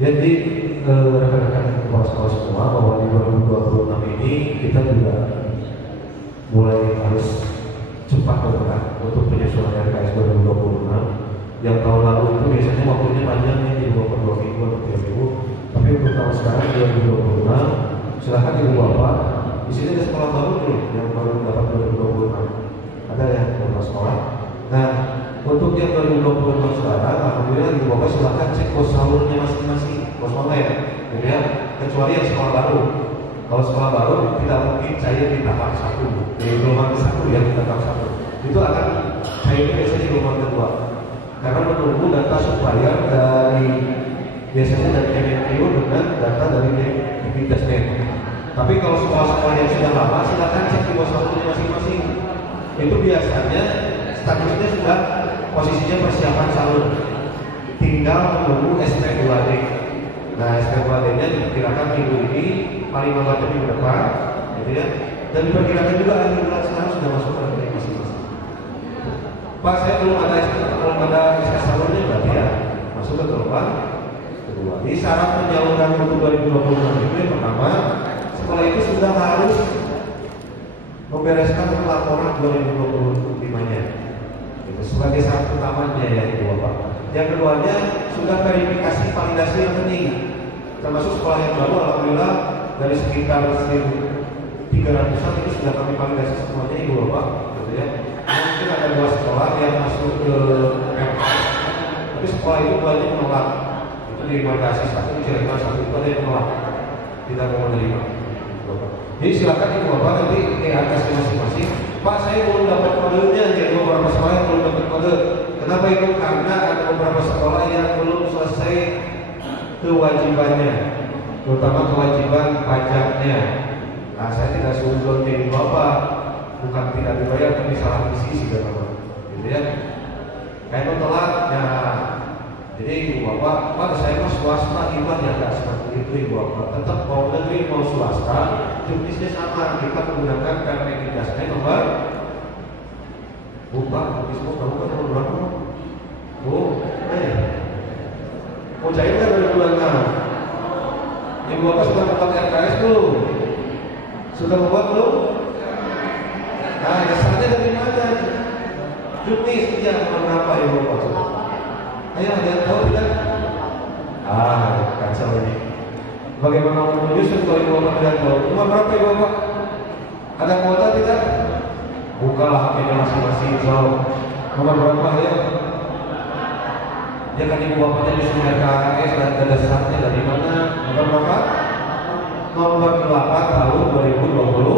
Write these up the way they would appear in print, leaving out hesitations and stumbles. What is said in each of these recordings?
Jadi rekan-rekan kepala sekolah semua bahwa di 2026 ini kita juga mulai harus cepat bergerak untuk penyesuaian RKS 2026. Yang tahun lalu itu biasanya waktunya panjang nih, di 2 minggu atau 3 minggu. Tapi untuk tahun sekarang 2026, silahkan ibu bapak. Di sini ada sekolah baru nih yang baru dapat 2026. Ada ya beberapa sekolah. Nah, untuk yang 2026 sekarang, alhamdulillah ibu bapak silahkan cek pos salurnya masing-masing, pos online, gitu ya. Kecuali yang sekolah baru. Kalau sekolah baru tidak mungkin cair di tahap 1, di gelombang 1 ya, di tahap 1. Itu akan cairnya biasanya di gelombang kedua. Karena menunggu data supplier dari biasanya dari Kemenkeu dengan data dari Bidasnet. Tapi kalau sekolah-sekolah yang sudah lama, silakan cek di pos salurnya masing-masing. Itu biasanya statusnya sudah posisinya persiapan salur, tinggal menunggu SP2D. Nah, SP2D-nya diperkirakan minggu ini, paling lambat minggu depan, gitu ya. Dan diperkirakan juga akhir bulan sekarang sudah masuk ke RKS masing-masing. Pak, saya belum ada SK salurnya berarti ya masuk ke gelombang kedua. Di syarat penyaluran untuk 2026 itu yang pertama, sekolah itu sudah harus membereskan laporan 2025-nya. Itu sebagai syarat utamanya ya Ibu Bapak. Yang keduanya sudah verifikasi validasi yang penting. Termasuk sekolah yang baru, alhamdulillah dari sekitar 1.300-an itu sudah kami validasi semuanya Ibu Bapak, gitu ya. Mungkin ada 2 sekolah yang masuk ke PMS, tapi sekolah itu banyak menolak. Itu di Margasi 1, di Cirebon 1 itu ada yang menolak, tidak mau menerima. Jadi silakan Ibu Bapak nanti ke atas masing-masing. Pak, saya belum dapat kodenya, jadi beberapa sekolah yang belum dapat kode. Kenapa itu? Karena ada beberapa sekolah yang belum selesai kewajibannya, terutama kewajiban pajaknya. Nah, saya tidak suzon di Bapak, bukan tidak dibayar, tapi salah isi segala gitu ya. Kayak telat, ya. Jadi Ibu Bapak, Pak saya mau swasta gimana ya, nggak seperti itu Ibu Bapak. Tetap mau negeri mau swasta, jenisnya sama. Kita menggunakan Permendikbudristek nomor. Bukan, bisnis kamu kan nomor berapa? Mau cair kan dari bulan enam? Ibu Bapak sudah membuat RKS belum? Sudah membuat belum? Nah, dasarnya dari mana? Juknis ya, nomor berapa Ibu Bapak? Ayo, ada yang tahu tidak? Kacau ini. Bagaimana menyusun kalau Ibu Bapak tidak tahu? Nomor berapa Ibu Bapak? Ada kuota tidak? Bukalah HP-nya masing-masing. So, nomor berapa ya? Ya kan Ibu Bapaknya disuruh RKS dan ada dasarnya dari mana? Nomor berapa? Nomor 8 tahun 2025.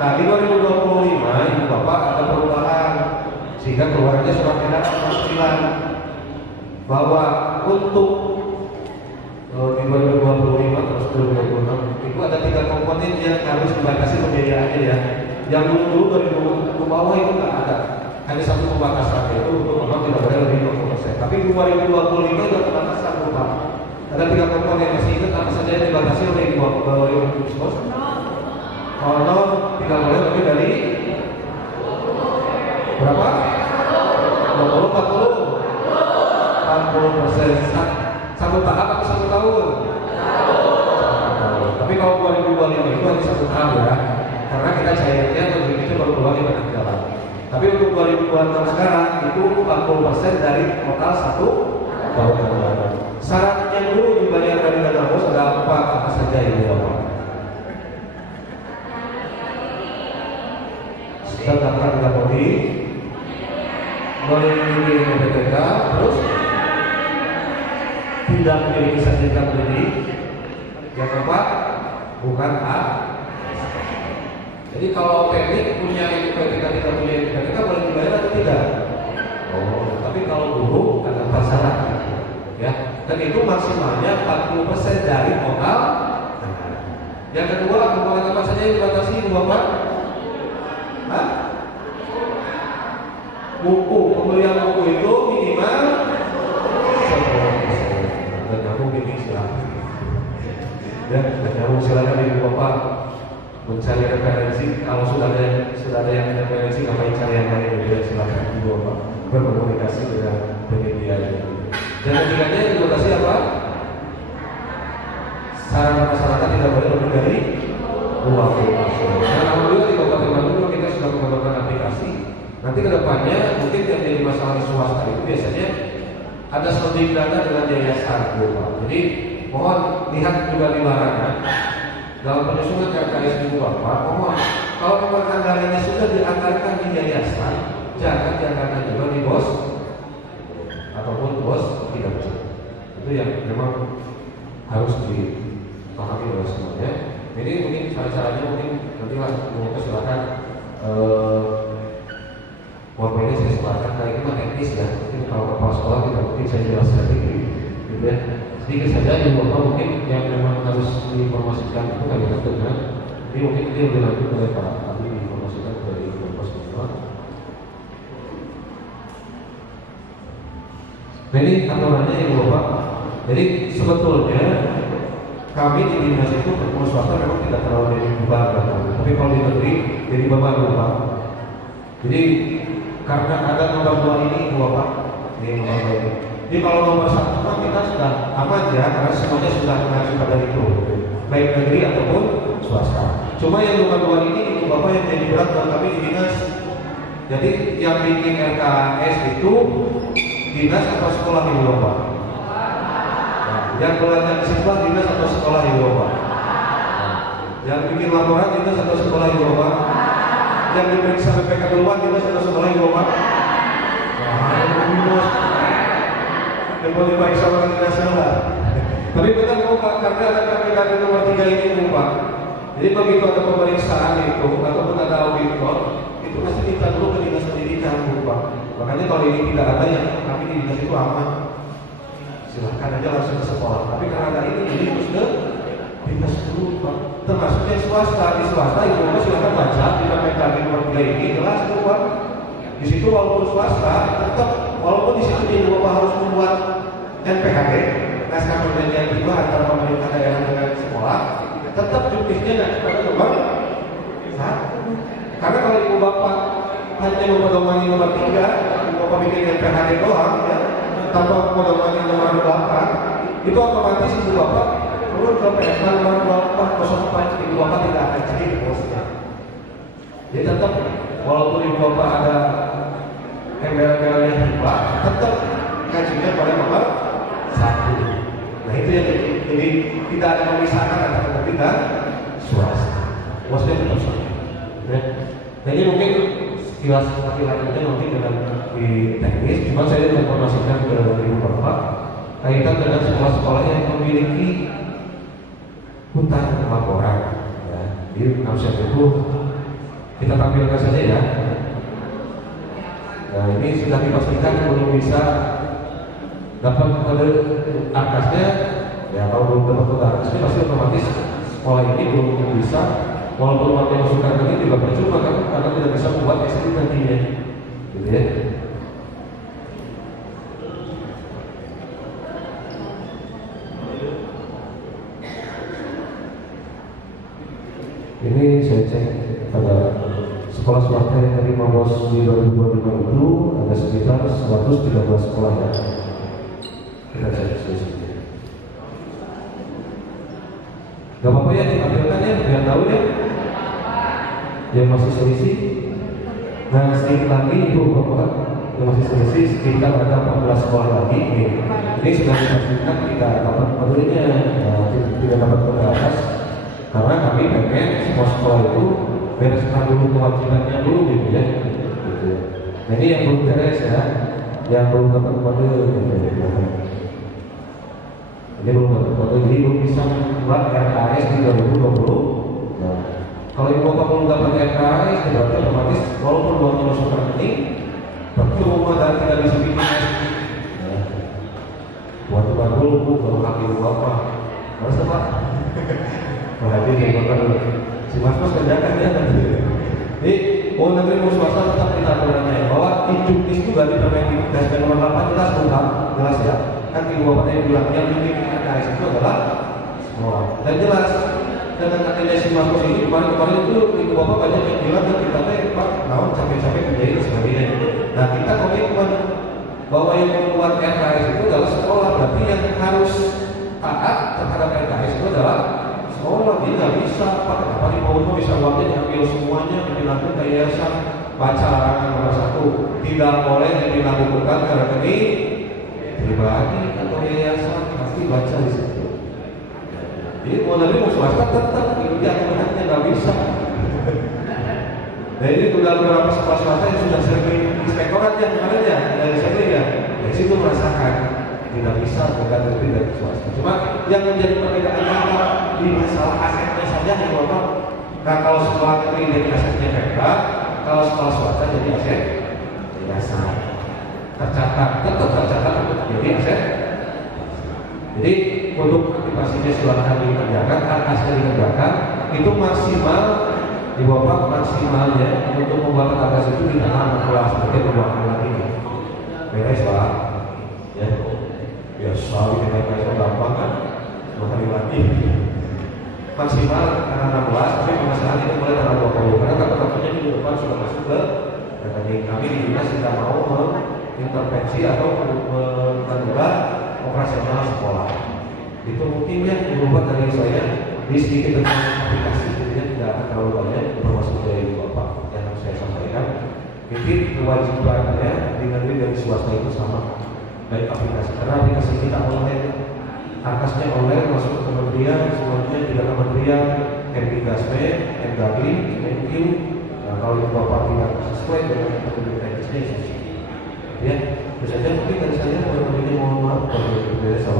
Nah, di 2025 Ibu Bapak ada perubahan sehingga keluarnya surat edaran nomor 9 bahwa untuk di 2025 terus 2026 itu ada 3 komponen yang harus dibatasi pembiayaannya ya. Yang dulu 2000 ke bawah itu nggak ada, hanya satu pembatasan itu untuk memang tidak boleh lebih 20%. Tapi 2025 itu ada pembatasan Pak. Ada 3 komponen, masih ingat apa saja yang dibatasi oleh Ibu Dispos? Kalau tidak boleh lebih dari berapa? 40% satu tahap atau 1 tahun? Tapi kalau 2025 itu hanya 1 tahun ya, karena kita cairnya untuk itu baru 25 jalan. Tapi untuk 2026 sekarang itu 40% dari total 1 tahun. Syaratnya dulu dibayar dari dana bos ada apa saja Ibu Bapak? Terdaftar di Kapolri, memiliki PPK, terus tidak memiliki sertifikat pendidik. Yang keempat, bukan A. Jadi kalau teknik punya PPK tidak punya PPK boleh dibayar atau tidak? Tapi kalau guru ada syarat, ya. Dan itu maksimalnya 40% dari total. Yang kedua, komponen apa saja yang dibatasi Ibu Bapak? Buku, pembelian buku itu minimal 10%. Dan nyambung ini silahkan. Dan nyambung silakan Ibu Bapak mencari referensi. Kalau sudah ada yang referensi, ngapain cari yang lain? Ya silakan Ibu Bapak berkomunikasi dengan penyedia. Dan ketiganya dibatasi apa? dari 20%. Dan alhamdulillah di Kabupaten Bandung kita sudah mengembangkan aplikasi. Nanti kedepannya mungkin yang jadi masalah di swasta itu biasanya ada sounding data dengan yayasan, Pak. Jadi mohon lihat juga di larangan dalam penyusunan RKS itu Bapak, mohon kalau memang anggarannya sudah dianggarkan di yayasan, jangan dianggarkan juga di bos ataupun bos tidak bisa. Itu yang memang harus dipahami oleh semuanya. Jadi mungkin cara-caranya mungkin nanti lah mau silakan ini saya sebarkan, nah itu mah teknis ya. Mungkin kalau kepala sekolah kita mungkin saya jelaskan gitu ya. Sedikit saja yang Bapak mungkin yang memang harus diinformasikan itu kali dengan. Jadi mungkin ini lebih lanjut oleh Pak Abi diinformasikan dari Bapak semua. Nah ini aturannya yang Bapak. Jadi sebetulnya kami di dinas itu bertemu swasta memang tidak terlalu dari beban, tapi kalau di negeri jadi beban Bapak. Jadi karena ada nomor 2 ini Bapak, ini nomor 2 ini. Jadi kalau nomor 1 kan kita sudah aman ya, karena semuanya sudah mengacu pada itu, baik negeri ataupun swasta. Cuma yang nomor 2 ini Bapak yang jadi berat buat kami di dinas. Jadi yang bikin RKS itu dinas atau sekolah Ibu Bapak? Nah, yang belajar siswa dinas atau sekolah Ibu Bapak? Nah, yang bikin laporan dinas atau sekolah Ibu Bapak? Yang diperiksa BPK duluan dinas atau sekolah Ibu Bapak? Nah, yang mau diperiksa orang nasional. Tapi benar Bapak, karena ada kami dari nomor 3 ini Bapak. Jadi begitu ada pemeriksaan itu ataupun ada auditor, itu pasti minta dulu ke dinas pendidikan Bapak. Makanya kalau ini tidak ada yang kami di dinas itu aman, silahkan aja langsung ke sekolah. Tapi karena ada ini harus ke dinas dulu Pak. Termasuk yang swasta, di swasta Ibu Bapak silahkan baca di Permendagri nomor 3 ini jelas Bapak. Di situ walaupun swasta tetap, walaupun di situ Ibu Bapak harus membuat NPHD, naskah perjanjian kerja antara pemerintah daerah dengan sekolah, tetap juknisnya dan kepada nomor 1. Karena kalau Ibu Bapak hanya memedomani nomor 3, Ibu Bapak bikin NPHD doang, ya, tanpa memedomani nomor 8, itu otomatis Ibu Bapak turun ke PMK nomor 2404, Ibu Bapak tidak akan jadi bosnya. Jadi tetap walaupun Ibu Bapak ada embel-embel yang hibah, tetap ngajunya pada nomor 1. Nah itu yang jadi tidak ada pemisahan antara negeri dan swasta. Bosnya tetap sama. Nah ini mungkin sekilas laki-lakinya nanti dengan di teknis, cuma saya informasikan kepada Ibu Bapak kaitan dengan sekolah-sekolah yang memiliki hutan laporan. Ya, di Amsyar itu kita tampilkan saja ya. Nah ini sudah dipastikan belum bisa dapat kode arkasnya. Ya kalau belum dapat kode arkasnya pasti otomatis sekolah ini belum bisa. Walaupun waktu masukkan ini juga percuma kan, karena tidak bisa membuat SD nantinya, gitu ya. Ini saya cek pada sekolah swasta yang terima bos di 2025 itu ada sekitar 113 sekolah ya. Kita cek sesuai. Gak apa-apa ya ditampilkan ya, biar tahu ya. Yang masih selisih. Nah sedikit lagi Ibu Bapak yang masih selisih sekitar ada 14 sekolah lagi. Ini sudah dipastikan tidak dapat kodenya, tidak dapat kode atas. Karena kami pengen semua sekolah itu bereskan dulu kewajibannya dulu gitu ya. Gitu. Nah ini yang belum beres ya, yang belum dapat kode gitu. Ini belum dapat kode, jadi belum bisa membuat RKS di 2020. Nah, kalau Ibu Bapak belum dapat RKS, berarti otomatis walaupun uangnya masuk ke rekening, percuma dan tidak bisa bikin. Nah, waktu baru Bu baru kaki Ibu Bapak, harus apa? Berarti Ibu Bapak dulu. Si Mas kerjakan ya nanti. Jadi, mau negeri mau swasta tetap kita aturannya bahwa di juknis juga di Permendagri dan nomor 8 jelas bukan jelas ya. Kan Ibu Bapak tadi bilang yang bikin RKS itu adalah sekolah. Dan jelas dengan adanya si Mas ini kemarin itu Ibu Bapak banyak yang bilang dan kita Pak naon capek-capek menjadi dan sebagainya. Nah kita komitmen bahwa yang membuat RKS itu adalah sekolah, berarti yang harus taat terhadap RKS itu adalah sekolah. Jadi nggak bisa Pak di Pauno bisa uangnya diambil semuanya dilakukan ke yayasan. Baca larangan nomor 1, tidak boleh dilakukan ke rekening pribadi atau yayasan, pasti baca di situ. Jadi mau dari mau swasta tetap dia kewenangannya nggak bisa. Nah ini sudah beberapa sekolah swasta yang sudah sering inspektorat yang kemarin ya dari saya ya, dari situ merasakan tidak bisa bukan lebih dari swasta. Cuma yang menjadi perbedaan antara di masalah asetnya saja yang Bapak. Nah kalau sekolah negeri jadi asetnya Pemda, kalau sekolah swasta jadi aset yayasan. Tercatat, tetap tercatat untuk jadi aset. Jadi untuk aktivasinya silahkan dikerjakan, atasnya dikerjakan, itu maksimal di bawah maksimalnya untuk membuat atas itu di dalam kelas seperti pembuatan lagi ini. Beres Pak, ya biasa bikin kayak gampang kan, 2 kali lagi. Maksimal tanggal 16, tapi permasalahan itu mulai tanggal 20 karena takut-takutnya di depan sudah masuk ke rekening kami di dinas tidak mau mengintervensi atau menunda operasional sekolah. Itu mungkin yang berubah dari saya di sedikit tentang aplikasi tentunya tidak akan terlalu banyak informasi dari Bapak yang harus saya sampaikan. Mungkin kewajibannya di negeri dan swasta itu sama, baik aplikasi karena aplikasi kita online, atasnya online masuk ke kementerian, semuanya tidak kementerian, Kemdikbud, Mendagri, Kemenq. Nah, kalau itu Bapak tidak sesuai dengan ketentuan teknisnya, ya, itu saja mungkin dari saya. Ini mohon maaf kalau berbeda.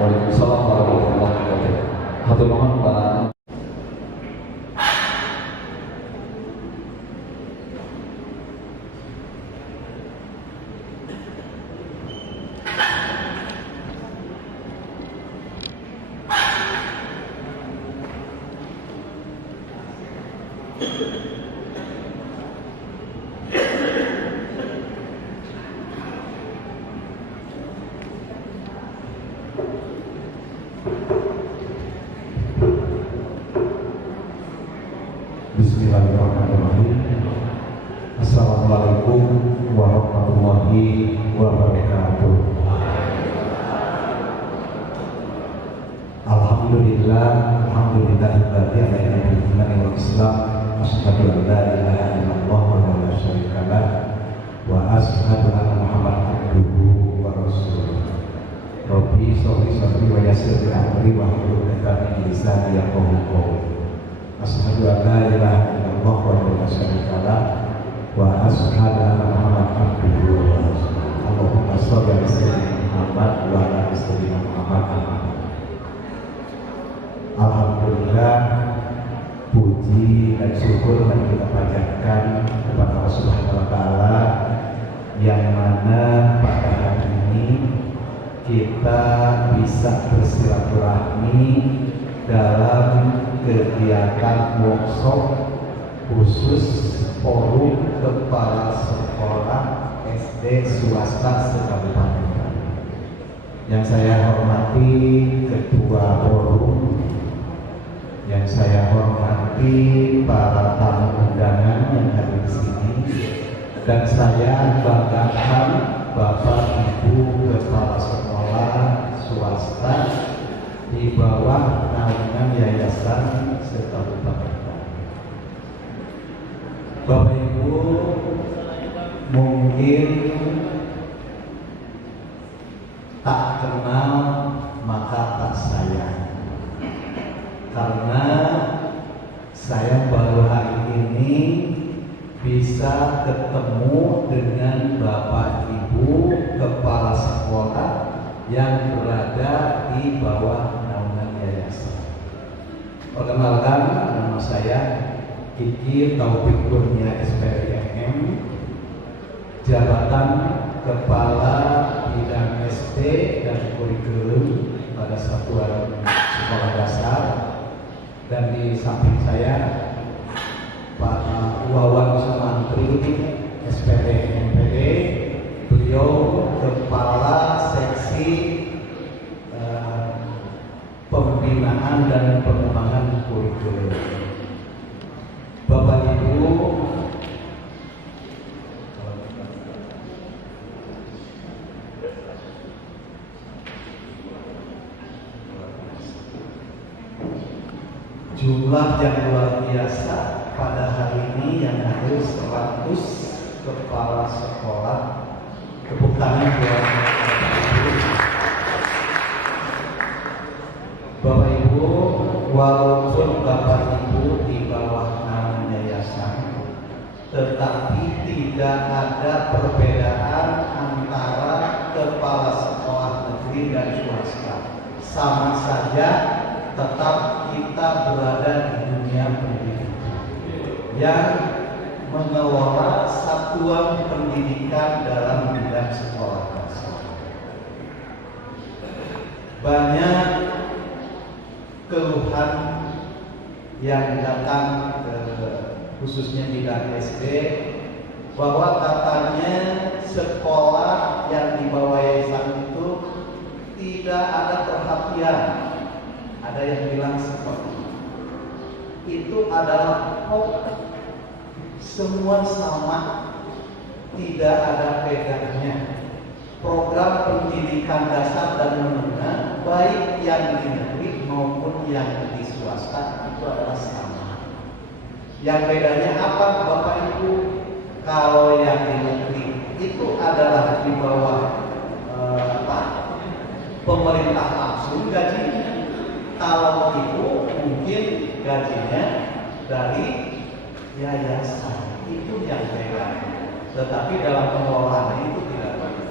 Waalaikumsalam warahmatullahi wabarakatuh. Hatur nuhun Pak. Bismillahirrahmanirrahim. Assalamualaikum warahmatullahi wabarakatuh. Alhamdulillah, alhamdulillahilladzi ala ni'matil wal Islam. Asyhadu an la ilaha illallah wa la syarika lah wa asyhadu anna Muhammadan abduhu wa rasuluh. Rabbi sholli wa yassir li amri wa hlul 'uqdatam min lisani yafqahu qawli. Asyhadu an la ilaha illallah wa la syarika lah wa asyhadu anna Muhammadan abduhu wa rasuluh. Allahumma shalli ala sayyidina Muhammad wa ala sayyidina Muhammad. Alhamdulillah, puji dan syukur yang kita panjatkan kepada Allah Subhanahu wa taala yang mana pada hari ini kita bisa bersilaturahmi dalam kegiatan workshop khusus forum kepala sekolah SD swasta se-Kabupaten. Yang saya hormati ketua forum, yang saya hormati para tamu undangan yang hadir di sini, dan saya banggakan Bapak Ibu kepala sekolah swasta di bawah naungan yayasan se-Kabupaten. Bapak Ibu mungkin tak kenal maka tak sayang, karena saya baru hari ini bisa ketemu dengan Bapak Ibu kepala sekolah yang berada di bawah naungan yayasan. Perkenalkan, nama saya Kiki Taufik Kurnia SPRIM, jabatan Kepala Bidang SD dan Kurikulum pada Satuan Sekolah Dasar. Dan di samping saya Pak Wawan Sumantri SPD MPD, beliau Kepala Seksi Pembinaan dan Pengembangan Kurikulum. Bapak Ibu, jumlah yang luar biasa pada hari ini yang hadir 100 kepala sekolah. Tepuk tangan buat Bapak Ibu. Walaupun Bapak Ibu di bawah nama yayasan, tetapi tidak ada perbedaan antara kepala sekolah negeri dan swasta. Sama saja, tetap kita berada di dunia pendidikan yang mengelola satuan pendidikan dalam bidang sekolah dasar. Banyak keluhan yang datang khususnya bidang SD, bahwa katanya sekolah yang di bawah yayasan itu tidak ada perhatian. Ada yang bilang seperti itu adalah hoax. Semua sama, tidak ada bedanya. Program pendidikan dasar dan menengah, baik yang di negeri maupun yang di swasta, itu adalah sama. Yang bedanya apa, Bapak Ibu? Kalau yang di negeri itu adalah di bawah pemerintah langsung gajinya. Kalau itu mungkin gajinya dari yayasan, itu yang beda. Tetapi dalam pengelolaan itu tidak beda.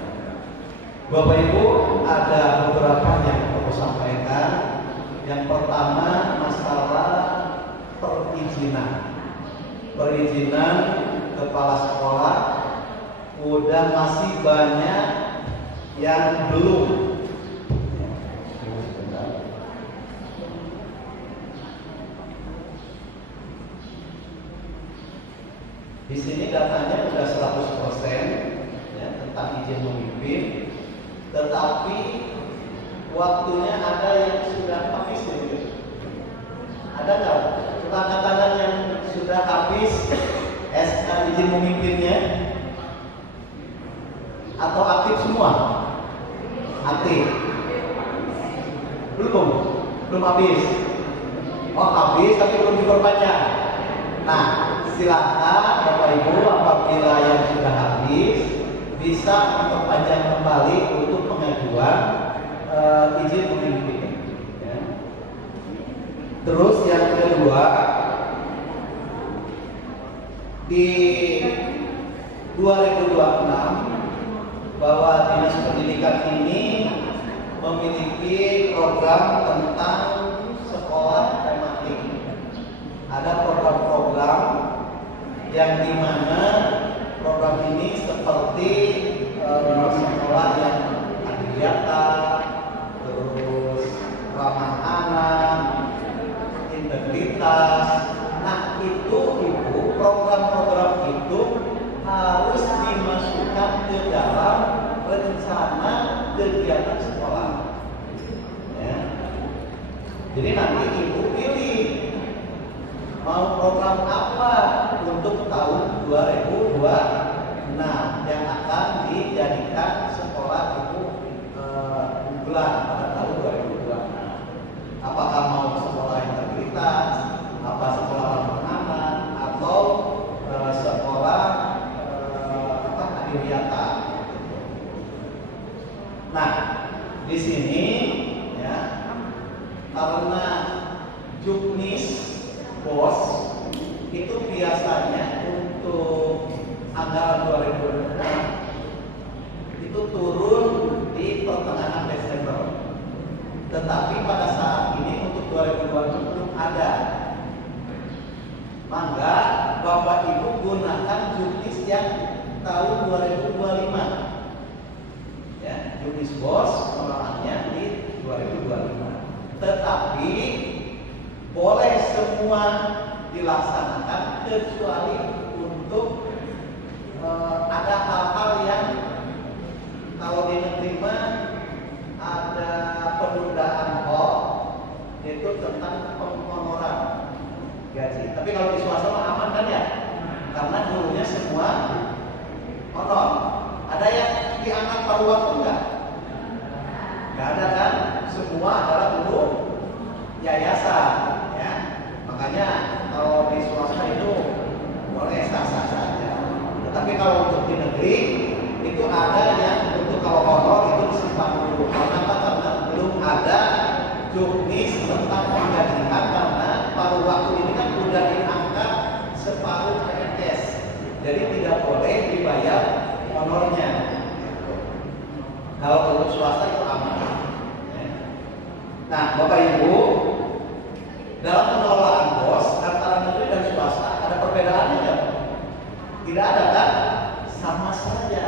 Bapak Ibu, ada beberapa yang perlu sampaikan. Yang pertama, masalah perizinan. Perizinan kepala sekolah udah masih banyak yang belum. Di sini datanya sudah 100% ya, tentang izin memimpin, tetapi waktunya ada yang sudah habis ya. Ada nggak? Coba angkat tangan yang sudah habis SK izin memimpinnya, atau aktif semua? Aktif? Belum habis. Oh habis tapi belum diperpanjang. Nah, silakan Bapak Ibu apabila yang sudah habis bisa memperpanjang kembali untuk pengajuan izin memimpin. Ya. Terus yang kedua, di 2026 bahwa Dinas Pendidikan ini memiliki program tentang sekolah tematik. Ada program-program yang dimana program ini seperti sekolah yang adiwiyata, terus ramah anak, integritas. Nah itu Ibu, program-program itu harus dimasukkan ke dalam rencana kegiatan sekolah. Ya. Jadi nanti Ibu pilih mau program apa untuk tahun 2002 yang akan dijadikan sekolah itu unggulan pada tahun 2002. Apakah mau sekolah integritas, apa sekolah ramah anak, atau sekolah adiwiyata. Nah, di sini ya, karena juknis BOS itu biasanya untuk anggaran 2006 itu turun di pertengahan Desember. Tetapi pada saat ini untuk 2020 belum ada. Maka Bapak Ibu gunakan juknis yang tahun 2025. Ya, juknis BOS penolakannya di 2025. Tetapi boleh semua dilaksanakan kecuali untuk ada hal-hal yang kalau di negeri ada penundaan HOL, itu tentang penghonoran gaji. Tapi kalau di swasta aman kan ya, karena dulunya semua honor. Ada yang diangkat paruh waktu enggak? Enggak ada kan? Semua adalah dulu yayasan. Ya. Tapi kalau untuk di negeri itu ada yang untuk kalau honor itu disimpan dulu. Kenapa? Karena belum ada juknis tentang penggajian karena paruh waktu ini kan sudah diangkat separuh PNS. Jadi tidak boleh dibayar honornya. Kalau untuk swasta itu aman. Nah, Bapak Ibu, dalam pengelolaan BOS antara negeri dan swasta ada perbedaannya nggak? Tidak ada kan? Sama saja,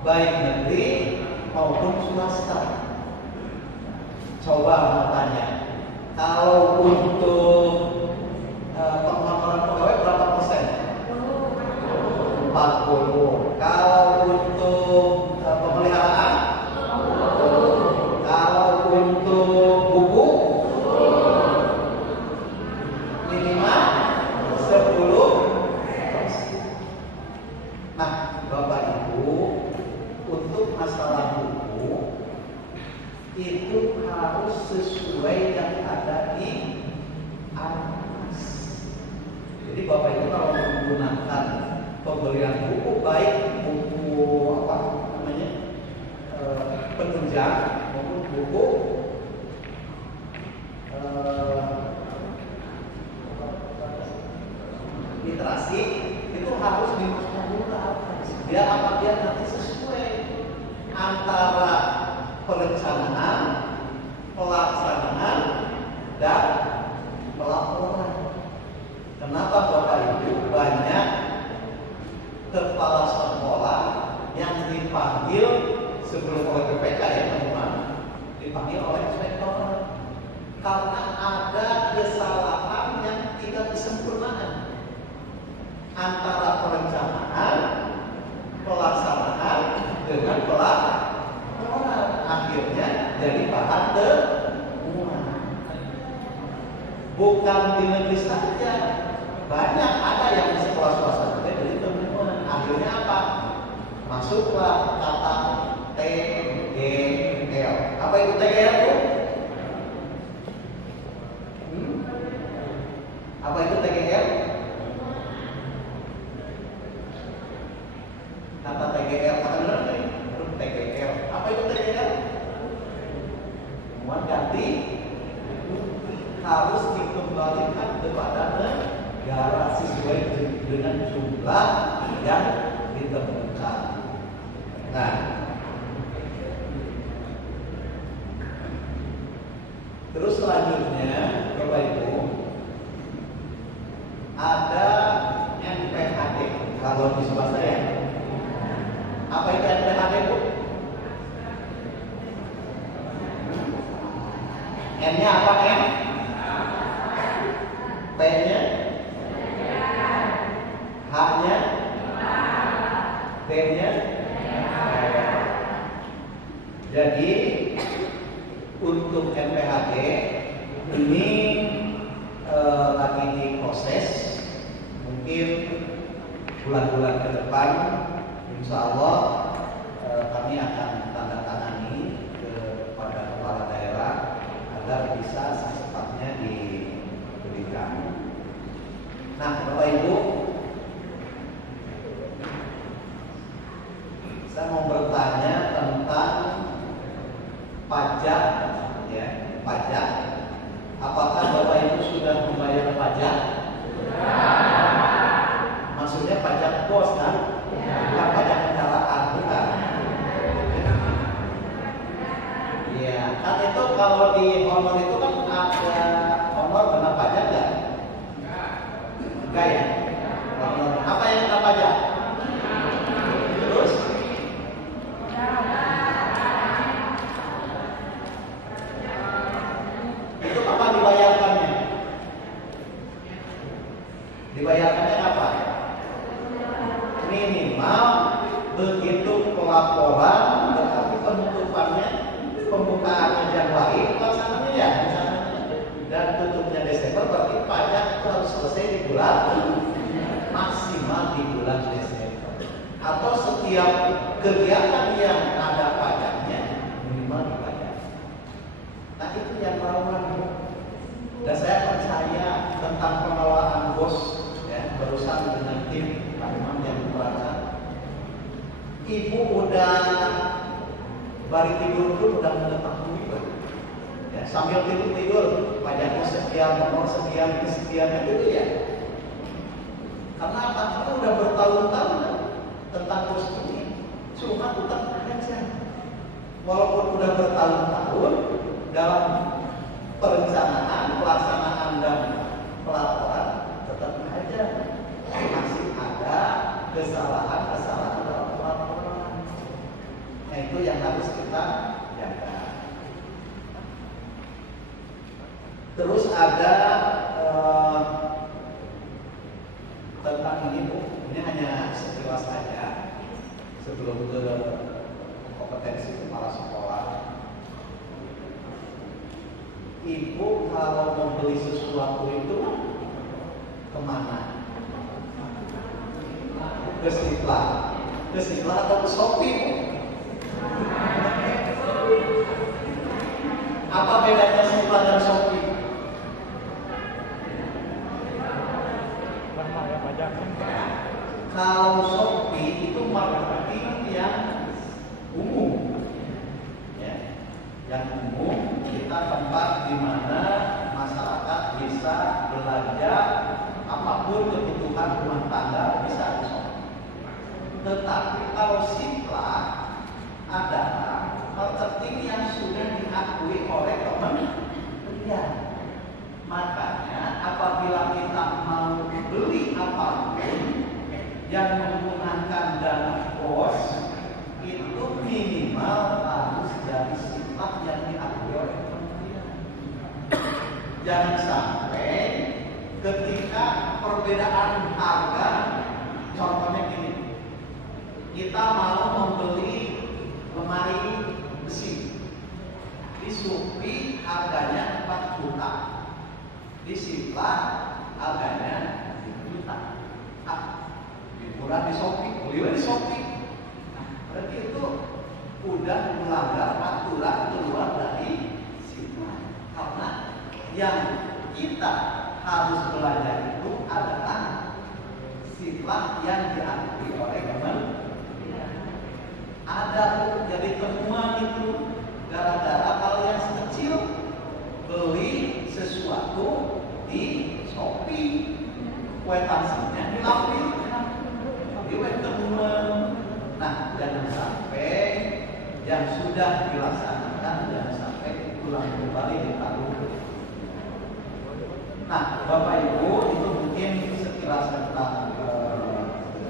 baik negeri maupun swasta. Coba mau tanya, kalau untuk penghonoran pegawai berapa persen? 40. Kalau untuk pemeliharaan? Kalau untuk buku? Minimal 10. Nah, Bapak Ibu, untuk masalah buku itu harus sesuai yang ada di atas. Jadi Bapak Ibu kalau menggunakan pembelian buku, baik buku apa namanya penunjang maupun buku literasi, itu harus dimasukkan dulu ke atas. Biar apa? Biar nanti sesuai antara perencanaan, pelaksanaan, dan pelaporan. Kenapa Bapak Ibu banyak kepala sekolah yang dipanggil sebelum oleh PPK ya teman-teman, dipanggil oleh inspektor karena ada kesalahan yang tidak disempurnakan antara perencanaan, pelaksanaan dengan pelaporan, akhirnya jadi bahan temuan. Bukan di negeri saja, banyak ada yang di sekolah swasta juga jadi temuan. Akhirnya apa? Masuklah kata TGL. Apa itu TGL tuh? Apa itu TGL? Kata TGL, kata benar nih? TGL. Apa itu TGL? Temuan ganti harus dikembalikan kepada negara sesuai dengan jumlah yang ditemukan. Nah, terus selanjutnya, Bapak Ibu, ada NPHD. Kalau di swasta ya, apa itu NPHD Bu? N-nya apa N? P-nya? H-nya? D-nya? Jadi untuk NPHD ini lagi diproses, mungkin bulan-bulan ke depan, insya Allah kami akan tanda tangani kepada kepala daerah agar bisa secepatnya diberikan. Nah, Bapak Ibu, saya mau bertanya tentang pajak, ya, pajak. Apakah Bapak Ibu sudah membayar pajak? Maksudnya pajak bos kan? Bukan pajak kendaraan, bukan? Iya, kan itu kalau di honor itu kan ada honor kena pajak nggak? Enggak ya? Honor. Apa yang kena pajak? Terus? Itu apa dibayarkannya? Dibayarkannya apa? Minimal begitu pelaporan, tetapi penutupannya, pembukaannya Januari, pelaksananya ya misalnya, dan tutupnya Desember, berarti pajak itu harus selesai di bulan maksimal di bulan Desember. Atau setiap kegiatan yang ada pajaknya minimal dibayar. Nah itu yang rawan. Dan saya percaya tentang pengelolaan bos, ya, berusaha dengan tim Pak Imam yang merasa bari tidur pun udah mengetahui ya, sambil tidur pajaknya sekian, nomor sekian, ini sekian, itu ya. Karena apa? Udah bertahun-tahun tentang kurs ini, cuma tetap aja. Walaupun udah bertahun-tahun dalam perencanaan, pelaksanaan dan pelaporan, tetap aja masih ada kesalahan-kesalahan dalam pelaporan. Nah itu yang harus kita jaga. Terus ada tentang ini Bu, ini hanya sekilas saja sebelum ke kompetensi kepala sekolah. Ibu kalau membeli sesuatu itu kemana? Ke Sipla atau ke Shopee? Apa bedanya Sipla dan Shopee? Kalau Shopee itu marketing yang umum, ya, yang umum, kita tempat di mana masyarakat bisa belanja apapun kebutuhan rumah tangga bisa di Shopee. Tetapi kalau Sipla adalah marketing yang sudah diakui oleh kementerian. Makanya apabila kita mau beli apapun yang menggunakan dana pos, itu minimal harus dari sifat yang diakui oleh kementerian. Jangan sampai ketika perbedaan harga, contohnya gini, kita mau membeli lemari besi, di Shopee harganya 4 juta, di Sipla harganya 5 juta. Murah di Shopee, beliau di Shopee. Nah, berarti itu udah melanggar aturan keluar dari Sipla. Karena yang kita harus belanja itu adalah Sipla yang diakui oleh kementerian. Ada jadi temuan itu gara-gara kalau yang kecil beli sesuatu di Shopee, kwitansinya dilampirkan. Temuan. Nah, jangan sampai yang sudah dilaksanakan jangan sampai ulang kembali ditaruh. Nah, Bapak Ibu itu mungkin sekilas tentang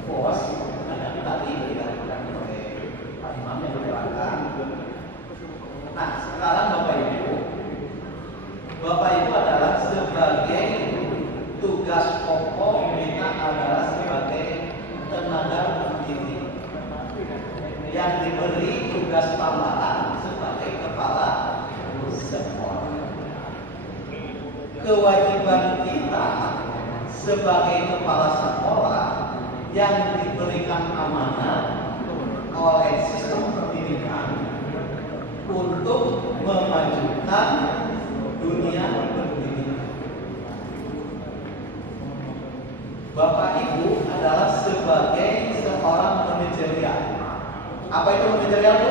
pos yang tadi dilakukan oleh Pak Imam yang di belakang. Nah, sekarang Bapak Ibu adalah sebagai tugas pokok kita adalah sebagai tenaga pendidik yang diberi tugas tambahan sebagai kepala sekolah. Kewajiban kita sebagai kepala sekolah yang diberikan amanah oleh sistem pendidikan untuk memajukan dunia pendidikan. Bapak Ibu adalah sebagai seorang manajerial. Apa itu manajerial, Bu?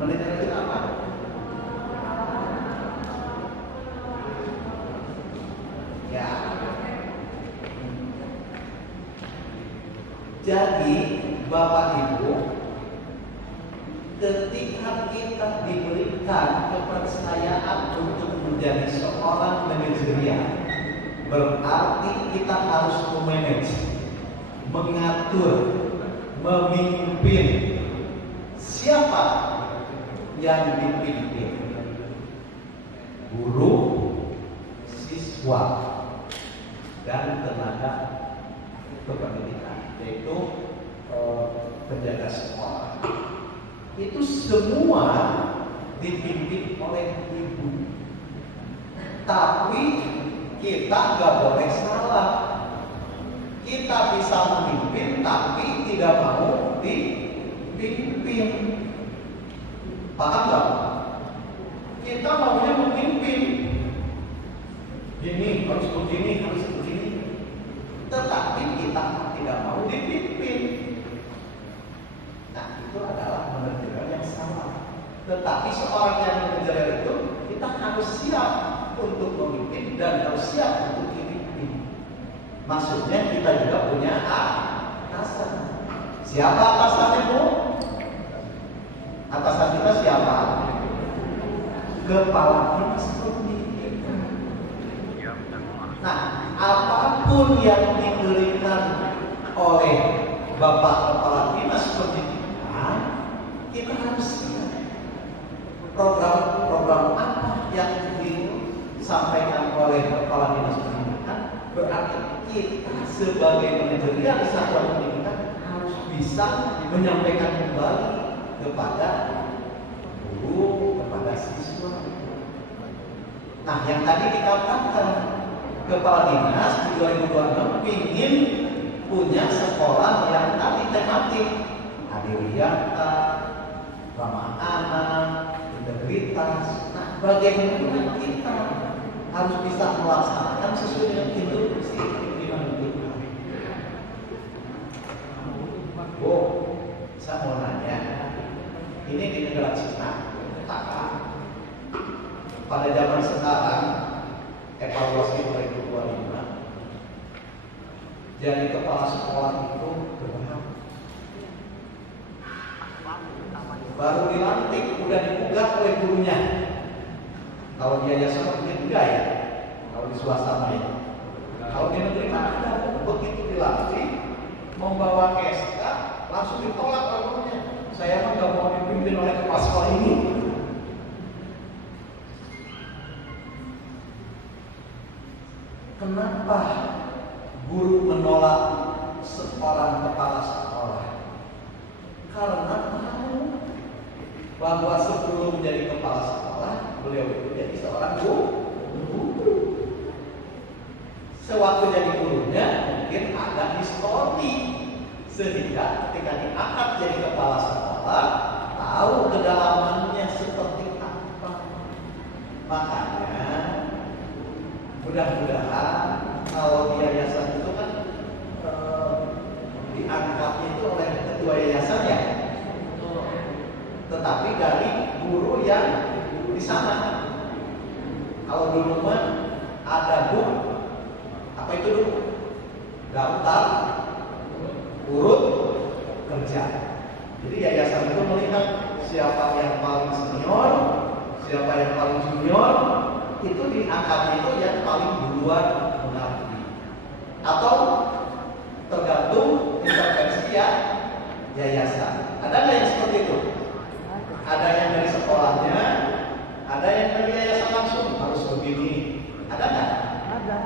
Manajerial itu apa? Ya. Jadi Bapak Ibu, ketika kita diberikan kepercayaan untuk menjadi seorang manajerial, berarti kita harus memanage, mengatur, memimpin. Siapa yang dipimpin? Guru, siswa, dan tenaga kependidikan, yaitu penjaga sekolah. Itu semua dipimpin oleh ibu. Tapi kita nggak boleh salah. Kita bisa memimpin, tapi tidak mau dipimpin. Paham nggak? Kita maunya memimpin. Ini harus begini, harus begini. Tetapi kita tidak mau dipimpin. Nah, itu adalah Tetapi seorang yang mengejar itu kita harus siap untuk memimpin dan harus siap untuk dipimpin. Maksudnya kita juga punya atasan. Siapa atasannya, Bu? Atasan kita siapa? Kepala dinas pendidikan. Nah, apapun yang diberikan oleh Bapak Kepala Dinas Pendidikan, kita harus siap. Program-program apa yang disampaikan oleh Kepala Dinas Pendidikan, berarti kita sebagai manajerial di satuan pendidikan harus bisa menyampaikan kembali kepada guru, kepada siswa. Nah, yang tadi dikatakan Kepala Dinas di 2026 ingin punya sekolah yang tadi tematik adiliyata, ramah anak, integritas. Nah, bagaimana kita harus bisa melaksanakan sesuai dengan instruksi pimpinan kita. Bu, saya mau nanya, ini di negara Cina, pada zaman sekarang evaluasi 2025, jadi kepala sekolah itu berapa? Baru dilantik udah digugah oleh gurunya. Kalau di yayasan mungkin enggak ya, kalau di swasta ya. Kalau di negeri ada, begitu dilantik membawa SK langsung ditolak oleh gurunya. Saya mah nggak mau dipimpin oleh kepala sekolah ini. Kenapa guru menolak seorang kepala sekolah? Karena tahu bahwa sebelum menjadi kepala sekolah, beliau itu jadi seorang guru. Sewaktu jadi gurunya mungkin ada histori, sehingga ketika diangkat jadi kepala sekolah tahu kedalamannya seperti apa. Makanya mudah-mudahan kalau di yayasan itu kan diangkatnya itu oleh ketua yayasan ya, tetapi dari guru yang di sana. Kalau di rumah ada bu, apa itu dulu? Daftar urut kerja. Jadi yayasan itu melihat siapa yang paling senior, siapa yang paling junior, itu diangkatnya itu yang paling duluan mengabdi. Atau tergantung intervensi ya yayasan. Ada nggak yang seperti itu? Ada yang dari sekolahnya, ada yang dari yayasan langsung harus begini. Ada nggak? Ada.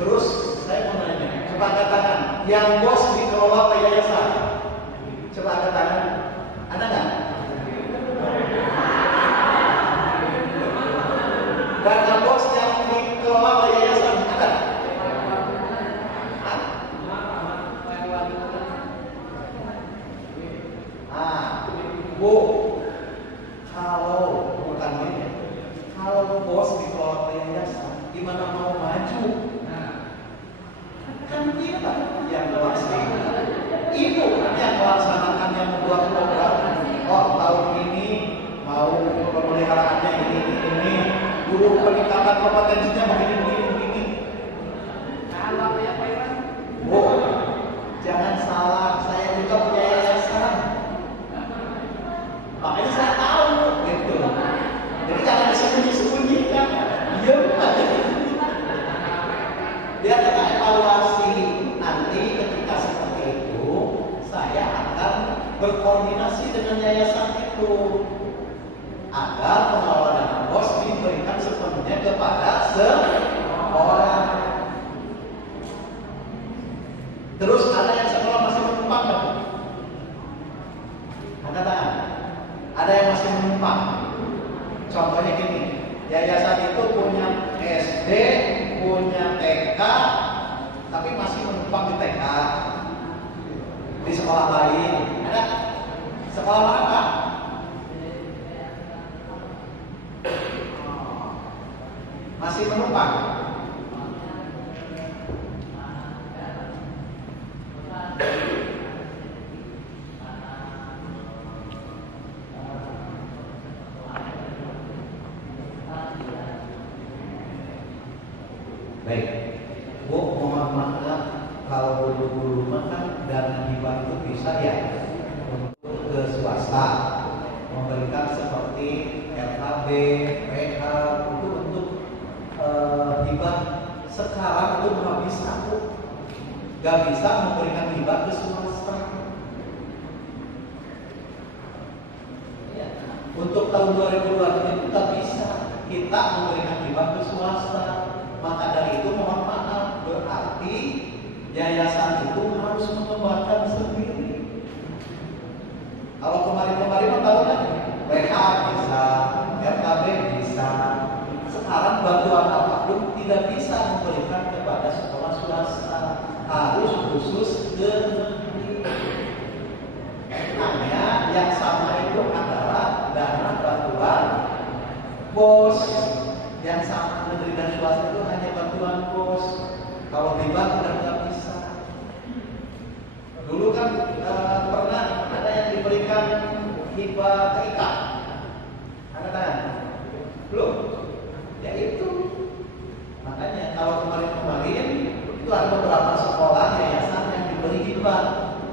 Terus saya mau nanya, coba angkat tangan. Yang bos dikelola oleh yayasan, coba angkat tangan. Ada nggak? Dan bos yang dikelola oleh yayasan ada? Bu, kalau bukan ini, kalau bos dikelola oleh yayasan, gimana mau maju? Kan kita yang melaksanakan, itu yang melaksanakan, yang membuat program. Oh, tahun ini mau pemeliharaannya ini, guru peningkatan kompetensinya begini. Kalau ya Pak Iwan, Bu, jangan salah, saya juga punya yayasan. Makanya saya tahu gitu. Jadi jangan disembunyi-sembunyikan. Iya bukan. Biar kita evaluasi nanti ketika seperti itu, saya akan berkoordinasi dengan yayasan itu agar pengelola dana bos diberikan sepenuhnya kepada sekolah. Terus ada yang sekolah masih menumpang nggak? Angkat tangan. Ada yang masih menumpang. Contohnya gini, yayasan itu punya SD, punya TK, tapi masih menumpang di TK, di sekolah lain. Ada sekolah apa? Masih menumpang. itu bisa ya untuk ke swasta memberikan seperti LHB, PH itu untuk hibah sekarang itu nggak bisa tuh, nggak bisa memberikan hibah ke swasta. Ya. Untuk tahun 2020 itu nggak bisa kita memberikan hibah ke swasta. Maka dari itu mohon maaf, berarti yayasan itu harus mengembangkan sendiri. Kalau kemarin-kemarin tahu kan, PH bisa, RKB bisa. Sekarang bantuan apapun tidak bisa memberikan kepada sekolah swasta, harus khusus ke negeri. Hanya yang sama itu adalah dana bantuan bos. Yang sama negeri dan swasta itu hanya bantuan bos. Kalau hibah sudah nggak bisa. Dulu kan pernah ada yang diberikan hibah TK. Ada kan? Belum? Ya itu. Makanya kalau kemarin-kemarin itu ada beberapa sekolah yayasan yang diberi hibah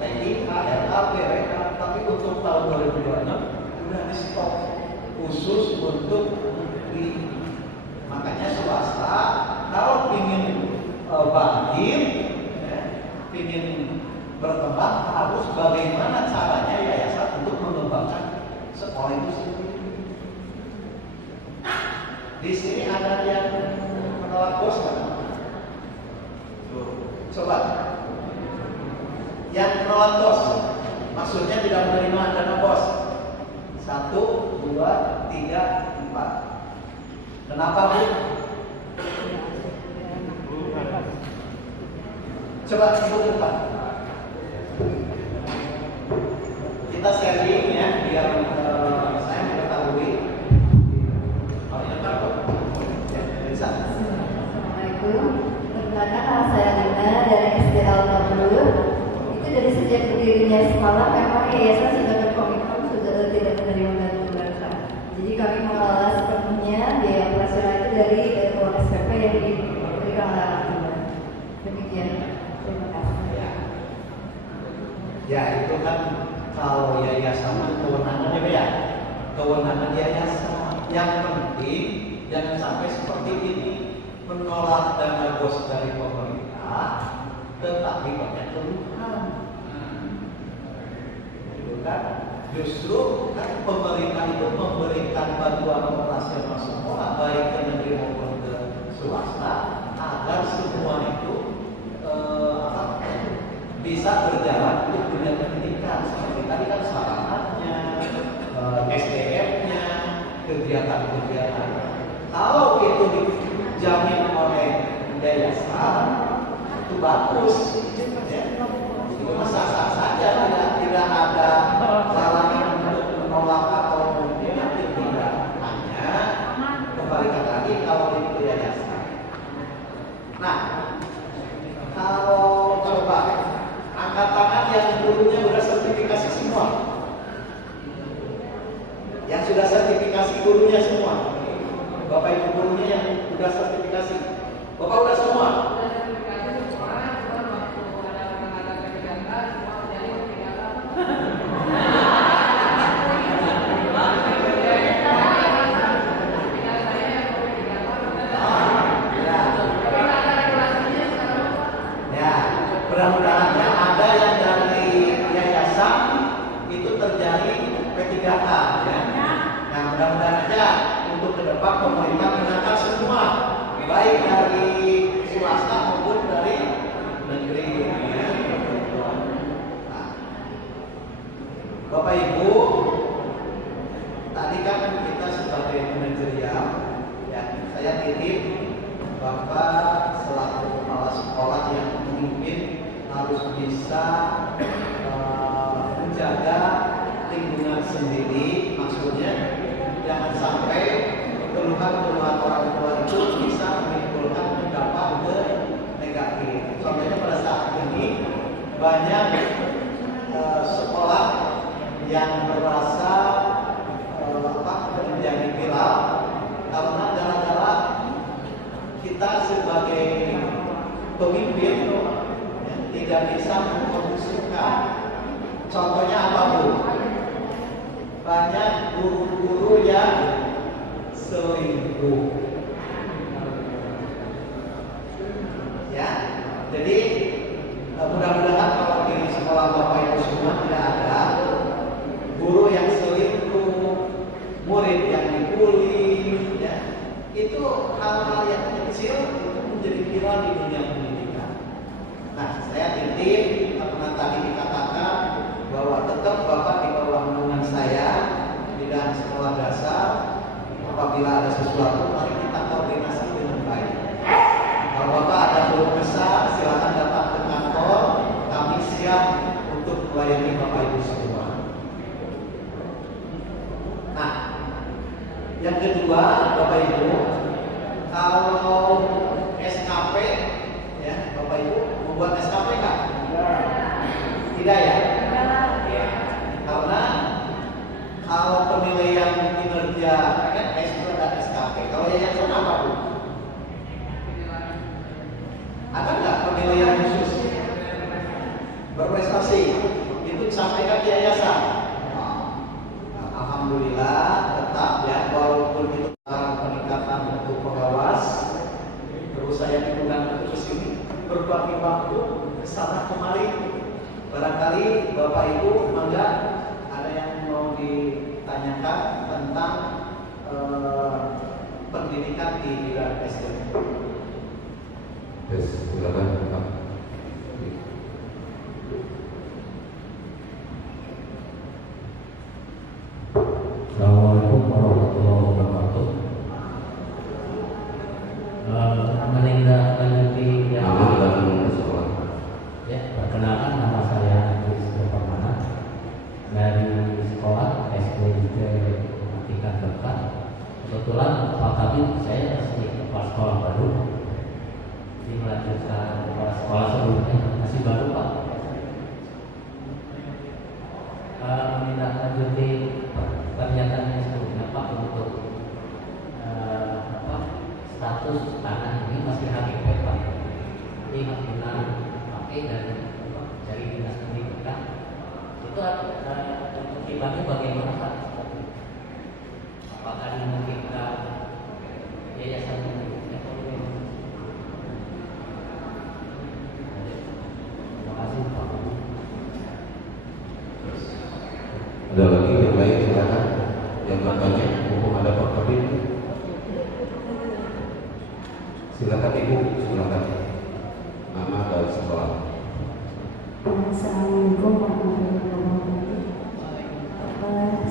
TK, LHB, RK, tapi untuk tahun 2026 sudah di stop khusus untuk negeri. Makanya swasta kalau ingin bangkit, ingin berkembang, harus bagaimana caranya yayasan untuk mengembangkan sekolah itu sendiri. Di sini ada yang menolak bos kan? Coba. Yang menolak bos, maksudnya tidak menerima dana bos. 1, 2, 3, 4. Kenapa Bu? Coba sebut depan. Kita sharing ya, biar saya mengetahui. Oh ini apa? Ya, bisa. Assalamualaikum. Perkenalkan nama saya Lina dari SD Al-Nabur. Itu dari sejak berdirinya sekolah memang yayasan sudah berkomitmen sudah tidak menerima dana bantuan. Jadi kami mengelola sepenuhnya biaya operasional itu dari uang SPP yang diberikan oleh orang tua. Demikian. Terima kasih. Ya itu kan kalau yayasan kewenangannya ya, kewenangan yayasan. Yang penting jangan sampai seperti ini, menolak dana bos dari pemerintah, tetapi banyak keluhan. Itu kan justru kan pemerintah itu memberikan bantuan operasional sekolah baik ke negeri maupun ke swasta agar semua itu bisa berjalan untuk dunia pendidikan. Seperti tadi kan sarannya, SDM-nya, kegiatan-kegiatan. Kalau itu dijamin oleh yayasan, itu bagus. Ya. Itu sah-sah saja, tidak ada larangan untuk menolak atau tidak. Hanya kembalikan lagi kalau itu yayasan. Nah, kalau coba angkat tangan yang gurunya sudah sertifikasi semua, yang sudah sertifikasi gurunya semua, Bapak Ibu gurunya yang sudah sertifikasi, Bapak sudah semua? Mudah-mudahan ada yang dari yayasan itu terjadi P3K ya. Nah mudah-mudahan aja untuk ke depan pemerintah menangkap semua, baik dari swasta maupun dari negeri. Ya. Nah, Bapak Ibu, tadi kan kita sebagai manajerial, ya saya titip Bapak selaku kepala sekolah yang memimpin harus bisa menjaga lingkungan sendiri, maksudnya jangan sampai keluhan-keluhan orang tua itu bisa menimbulkan dampak negatif. Contohnya pada saat ini banyak sekolah yang merasa menjadi viral karena gara-gara kita sebagai pemimpin tidak bisa mempromosikan Contohnya apa Bu? Banyak guru-guru yang selingkuh. Ya, jadi mudah-mudahan kalau di sekolah Bapak Ibu semua tidak ada guru yang selingkuh, murid yang dibully, ya. Itu hal-hal yang kecil itu menjadi viral di dunia pendidikan. Nah, saya titip karena tadi dikatakan bahwa tetap Bapak di bawah naungan saya di dalam sekolah dasar. Apabila ada sesuatu, mari kita koordinasi dengan baik. Kalau Bapak ada keluh kesah, silakan datang ke kantor. Kami siap untuk melayani Bapak Ibu semua. Nah, yang kedua, Bapak Ibu, kalau SKP, ya Bapak Ibu membuat SKP kan? Tidak ya? Karena kalau penilaian kinerja kan itu ada SKP. Kalau yayasan apa Bu? Ada nggak penilaian khusus berprestasi? Itu disampaikan di yayasan. Nah, alhamdulillah tetap ya, walaupun itu peningkatan untuk pengawas, terus saya diundang ke sini berbagi waktu kesana kemari. Barangkali Bapak Ibu mangga ada yang mau ditanyakan tentang pendidikan di bidang SDM. Yes, silakan Pak. Assalamualaikum warahmatullahi wabarakatuh. Menindaklanjuti yang ya, perkenalkan nama saya Agus Permana dari sekolah SDIT tingkat keempat. Kebetulan Pak Kabin saya masih kepala sekolah baru. Ini melanjutkan kepala sekolah sebelumnya masih baru Pak. Menindaklanjuti pernyataan yang sebelumnya Pak untuk status tanah ini masih HGP Pak. Ini hakuna pakai dari dinas pendidikan itu akibatnya bagaimana Pak? Apakah dimungkinkan yayasan ekonomi? Terima kasih Pak. Ada lagi yang lain silakan. Yang bertanya, mumpung ada Pak Kabin. Silakan Ibu, silakan. Nama dari sekolah. Assalamualaikum warahmatullahi wabarakatuh.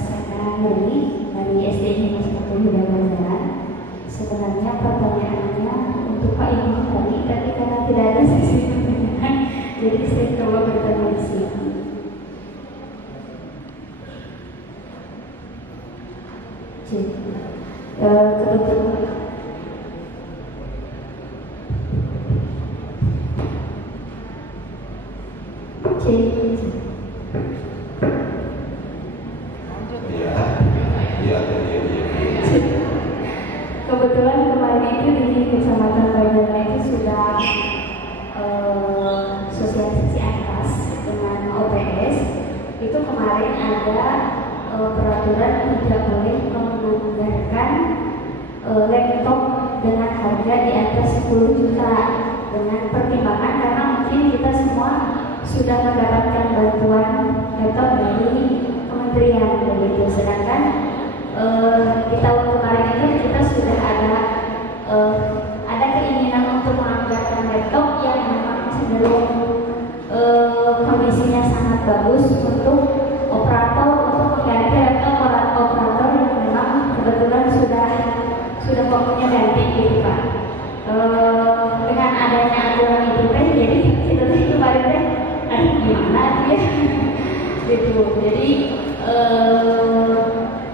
Saya dari SD Negeri 1 Hidayah. Sebenarnya pertanyaannya untuk Pak Ibu tadi, tapi karena tidak ada sesi pertanyaan, jadi saya coba bertanya di sini. Kebetulan kebetulan kemarin itu di Kecamatan Banjarnegara itu sudah sosialisasi atas dengan OPS. Itu kemarin ada peraturan tidak boleh menganggarkan laptop dengan harga di atas 10 juta dengan pertimbangan karena mungkin kita semua sudah mendapatkan bantuan laptop dari kementerian begitu. Sedangkan di tahun kemarin itu kita sudah ada keinginan untuk menganggarkan laptop yang memang cenderung kondisinya sangat bagus untuk operator, untuk mengganti laptop operator yang memang kebetulan sudah waktunya ganti gitu Pak. Dengan adanya aturan itu teh, jadi kita tuh kemarin teh gimana ya gitu. Jadi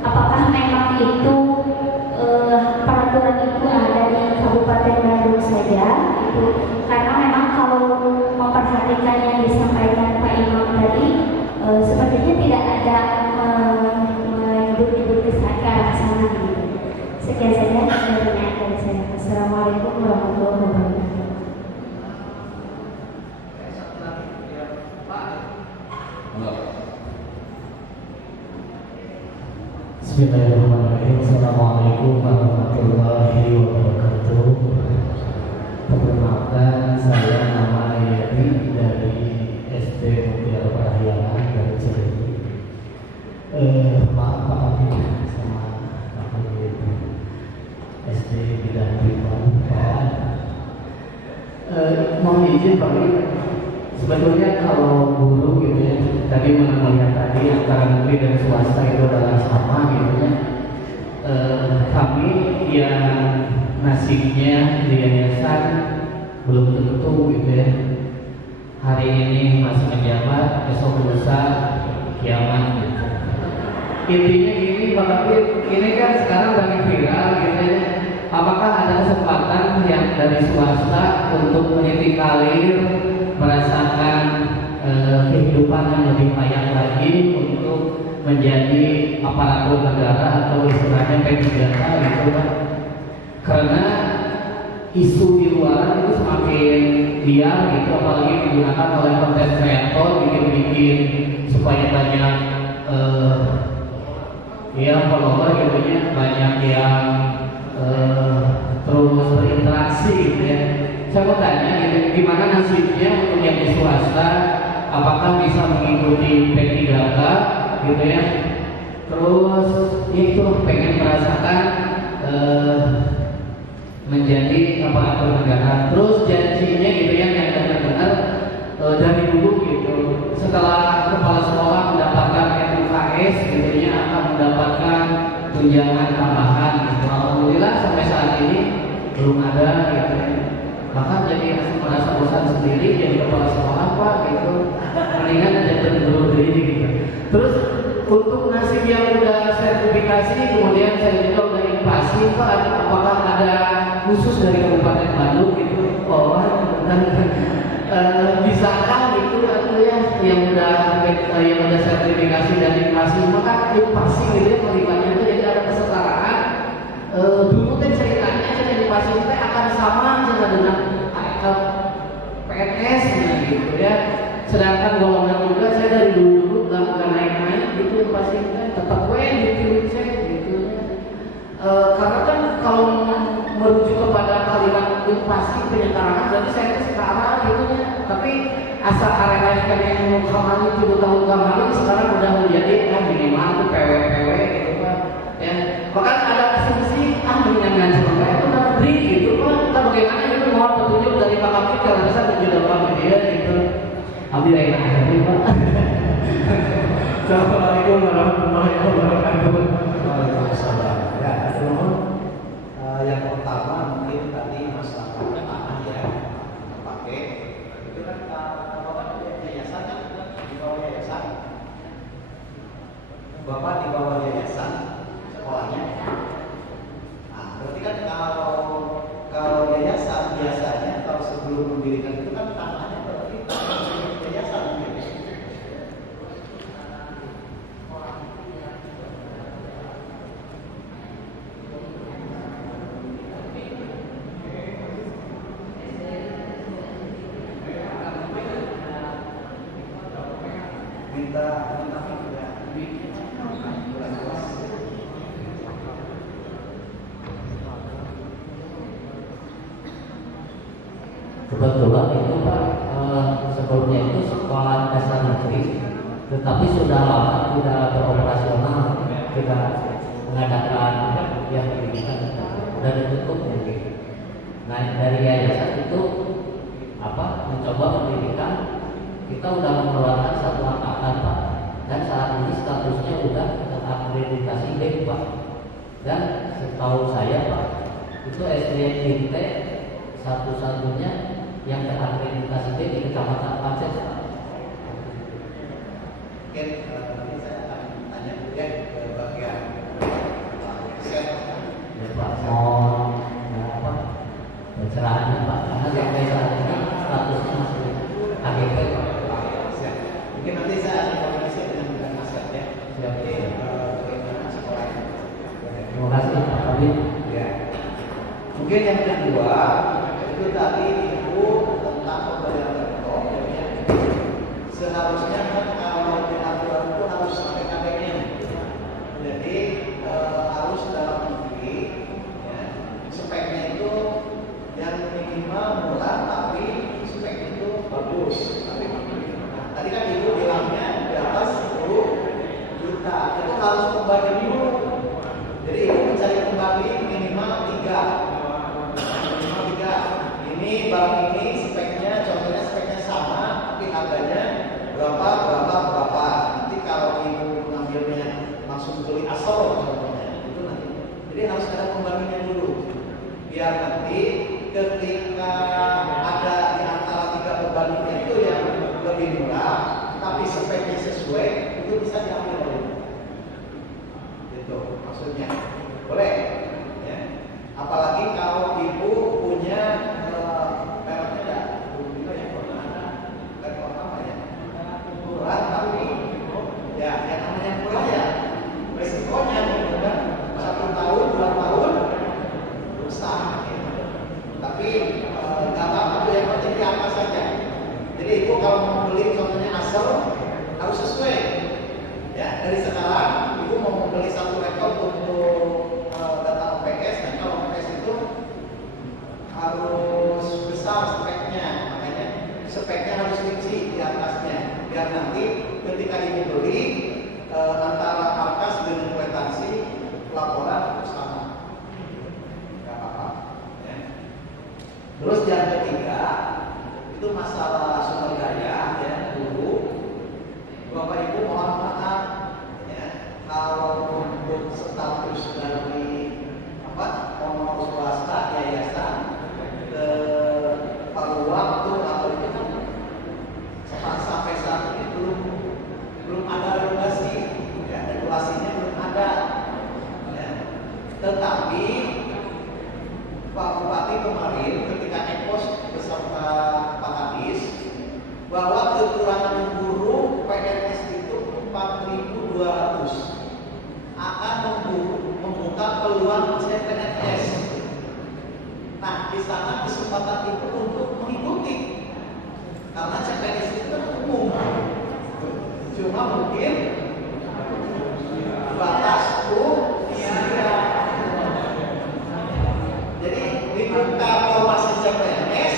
apakah memang itu peraturan itu ada di Kabupaten Bandung saja itu, karena memang kalau memperhatikan yang disampaikan Pak Imam tadi sepertinya tidak ada menyebut-nyebut ke arah sana gitu. Sekian saja pertanyaan dari saya. Assalamualaikum warahmatullahi wabarakatuh. Enggak. Bismillahirrahmanirrahim. Assalamualaikum warahmatullahi wabarakatuh. Perkenalkan, saya nama Yadi dari SD Mutiara Parahyangan dari Cirebon. Maaf Pak Abi sama Pak Abi SD Bidang Priman. Mohon izin Pak Abi, sebetulnya kalau guru gitu ya, tadi melihat tadi antara negeri dan swasta itu adalah sama gitu ya. Kami yang nasibnya di yayasan belum tentu gitu ya. Hari ini masih menjabat, besok lusa kiamat gitu. Intinya gini Pak Kapit, ini kan sekarang lagi viral gitu ya. Apakah ada kesempatan yang dari swasta untuk meniti karir, merasakan kehidupan yang lebih layak lagi untuk menjadi aparatur negara atau istilahnya P3K gitu Pak? Karena isu di luar itu semakin liar gitu, apalagi digunakan oleh konten kreator bikin supaya banyak ya follower gitu ya, banyak yang terus berinteraksi gitu ya. Saya mau tanya gitu, gimana nasibnya untuk yang di swasta, apakah bisa mengikuti P3K gitu ya? Terus ya itu pengen merasakan menjadi aparatur negara. Terus janjinya gitu ya, yang benar-benar dari dulu gitu, setelah kepala sekolah mendapatkan FUKS gitu ya, akan mendapatkan tunjangan tambahan gitu. Alhamdulillah sampai saat ini belum ada gitu ya. Bahkan jadi merasa bosan sendiri jadi kepala sekolah Pak gitu, mendingan aja guru diri gitu. Terus untuk nasib yang udah sertifikasi, kemudian saya juga udah invasi Pak, apakah ada khusus dari Kabupaten Bandung gitu? Oh, bisakah gitu atau ya yang udah sertifikasi dan invasi, maka invasi gitu ya kelihatannya itu jadi ada kesetaraan. Dulu kan ceritanya jadi invasi itu akan sama dengan PNS gitu ya. Sedangkan golongan juga saya dari dulu nggak naik-naik gitu, pasti tetap dipilih gitu ya. Karena kan kalau merujuk kepada kalimat pasti penyetaraan, berarti saya itu setara gitu ya. Tapi asal karyawan yang kemarin 7 tahun kemarin sekarang udah menjadi minimal itu PW gitu Pak. Ya, bahkan ada asumsi mendingan selama itu negeri gitu Pak. Kita bagaimana itu mohon petunjuk dari Pak Kapit kalau bisa menjawab dia gitu. Abdi lain akhirnya Pak. Assalamualaikum warahmatullahi wabarakatuh. Waalaikumsalam. Ya, yang pertama mungkin tadi masalah tanah ya, pakai itu kan bapak yayasan di bawah yayasan, bapak di bawah yayasan sekolahnya. Nah, berarti kan kalau yayasan biasanya kalau sebelum mendirikan itu kan tanahnya berarti yayasan gitu. Kebetulan itu Pak, sebelumnya itu sekolah dasar negeri, tetapi sudah lama tidak beroperasional, tidak mengadakan yang pendidikan dan ditutup mungkin. Nah dari yayasan itu mencoba pendidikan, kita sudah mengeluarkan satu angkatan Pak, dan saat ini statusnya sudah terakreditasi B Pak. Dan setahu saya Pak, itu SD Cinte satu-satunya yang terakreditasi di Kecamatan Pances. Mungkin nanti saya akan tanya dulu ya ke bagian set. Ya Pak, mohon pencerahannya Pak, karena sampai saat ini statusnya masih AGP Pak. Siap. Mungkin nanti saya akan koordinasi dengan Mas Yat ya. Siap. Bagaimana sekolahnya. Terima kasih Pak Kabit. Ya. Mungkin yang kedua itu tadi Ibu tentang pemberian rektor ya. Seharusnya kan kalau di aturan itu harus sampai KPK-nya. Jadi harus membagi dulu. Jadi ibu mencari kembali minimal 3. Ini barang ini speknya, contohnya speknya sama, tapi harganya berapa. Nanti kalau ibu mengambilnya langsung beli asal contohnya, itu nanti. Jadi harus ada pembaginya dulu, biar nanti ketika ada di antara 3 pembandingnya itu yang lebih murah, tapi speknya sesuai, itu bisa diambil oleh ibu. Gitu maksudnya, boleh. Ya. Apalagi kalau ibu punya mereknya murah, tapi ya yang namanya murah ya resikonya kan 1 tahun 2 tahun rusak. Tapi nggak apa-apa, yang penting di atas saja. Jadi ibu kalau mau beli contohnya asal harus sesuai. Ya, dari sekarang ibu mau membeli 1 laptop untuk data OPS, dan kalau OPS itu harus besar speknya, makanya speknya harus rinci di atasnya, biar nanti ketika ibu beli antara markas dengan kwitansi laporan sama. Gak apa-apa. Ya. Terus yang ketiga itu masalah sumber daya ya dulu. Bapak Ibu mohon maaf ya kalau untuk status dari honor swasta yayasan paruh waktu atau itu kan sampai saat ini belum ada regulasi ya, regulasinya belum ada ya. Tetapi Pak Bupati kemarin ketika ekpos beserta Pak Kadis bahwa kekurangan guru PNS itu 4.200 akan membuka peluang CPNS. Nah, di sana kesempatan itu untuk mengikuti karena CPNS itu kan umum. Cuma mungkin batas usia. Jadi dibuka formasi CPNS,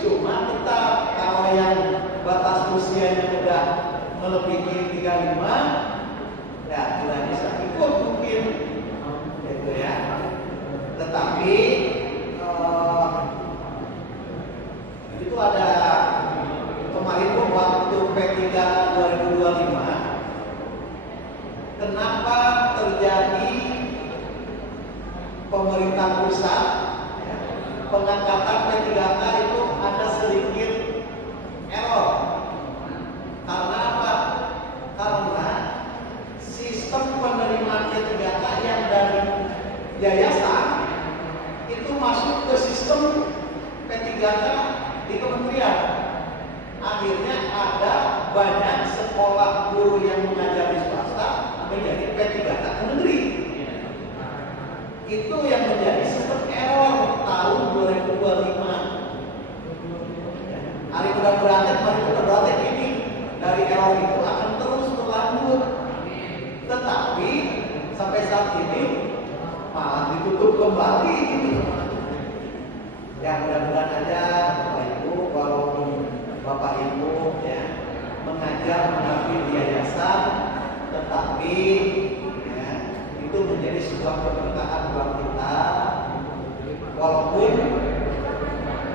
cuma tetap kalau yang batas usianya sudah melebihi 35, ya tidak bisa ikut mungkin, gitu ya. Tetapi itu ada kemarin waktu P3 2025, kenapa terjadi pemerintah pusat ya, pengangkatan P3K itu ada sedikit error. Karena apa? Karena sistem penerimaan P3K yang dari yayasan itu masuk ke sistem P3K di kementerian. Akhirnya ada banyak sekolah guru yang mengajar di swasta menjadi P3K negeri. Itu yang menjadi sistem error tahun 2025. Hari mudah-mudahan ini dari error itu akan terus berlanjut. Tetapi sampai saat ini malah ditutup kembali. Ya mudah-mudahan aja Bapak Ibu, walaupun Bapak Ibu ya mengajar mengabdi di yayasan, tetapi ya, itu menjadi sebuah keberkahan buat kita. Walaupun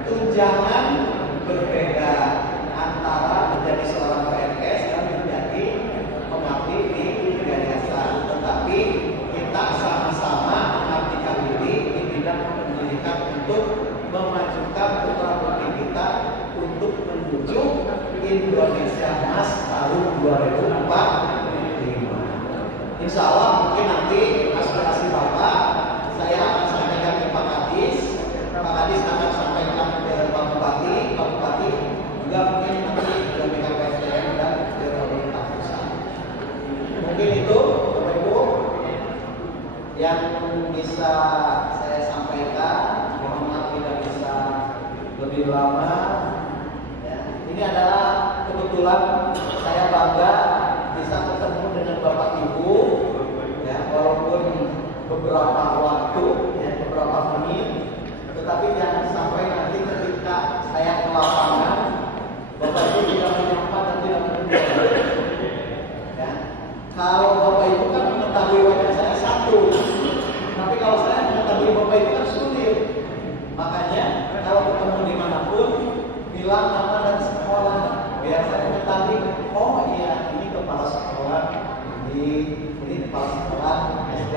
tunjangan berbeda antara menjadi seorang PNS dan menjadi pengabdi di yayasan, tetapi kita sama-sama mengabdikan diri di bidang pendidikan untuk memajukan putra-putri kita untuk menuju Indonesia Emas tahun 2045. Insya Allah mungkin nanti aspirasi Bapak saya akan sampaikan ke Pak Kadis, Pak Kadis akan sampaikan ke Pak Bupati, Pak Bupati juga mungkin nanti ke BKPSDM dan ke pemerintah pusat. Mungkin itu Bapak Ibu yang bisa saya sampaikan. Mohon maaf tidak bisa lebih lama. Ya, ini adalah kebetulan saya bangga bisa ketemu dengan Bapak Ibu. Ya, walaupun beberapa waktu, ya, beberapa menit, tetapi jangan sampai nanti ketika saya ke lapangan, Bapak Ibu tidak menyapa dan tidak mendengar. Ya, kalau Bapak Ibu kan mengetahui wajah saya satu, tapi kalau saya mengetahui bapak itu kan sulit. Makanya kalau ketemu dimanapun bilang nama dan sekolah biar saya mengetahui. Oh iya, ini kepala sekolah, ini kepala sekolah SD.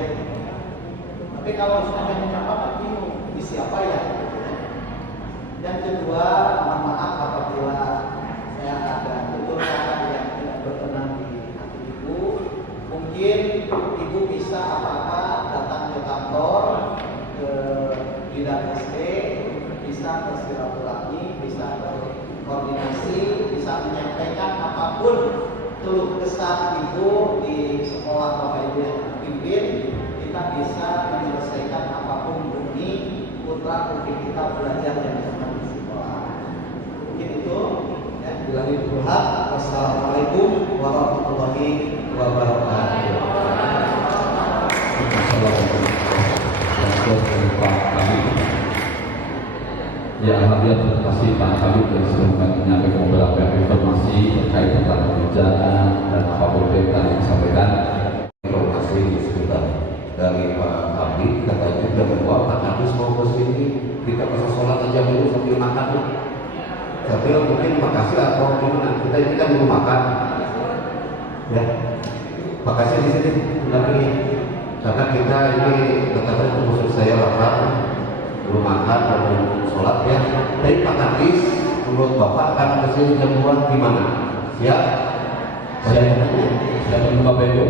Tapi kalau hanya menyapa bingung, ini siapa ya? Yang kedua, mohon maaf apabila saya ada tutur-kata yang tidak berkenan di hati ibu. Mungkin ibu bisa apa-apa datang ke kantor, ke bidang SD, bisa bersilaturahmi, bisa berkoordinasi, bisa menyampaikan apapun keluh kesah ibu di sekolah bapak ibu yang pimpin. Kita bisa menyelesaikan apapun demi putra putri kita belajar yang benar di sekolah. Mungkin itu. Ya, billahi taufiq. Wassalamualaikum warahmatullahi wabarakatuh. Ya, alhamdulillah terima kasih Pak Habib yang sudah menyampaikan beberapa informasi terkait tentang pekerjaan dan apapun yang tadi disampaikan. Informasi sebentar dari Pak Habib, katanya jam 2 Pak Habib mau ke sini, kita bisa sholat aja dulu sambil makan. Tapi mungkin makasih atau gimana? Kita ini kan belum makan, ya. Makasih di sini, tapi karena kita ini katakan khusus saya lapar, belum makan, belum sholat ya. Tapi Pak Habib, menurut Bapak akan ke sini jam 2 gimana? Siap? Siap menunggu Bapak Ibu.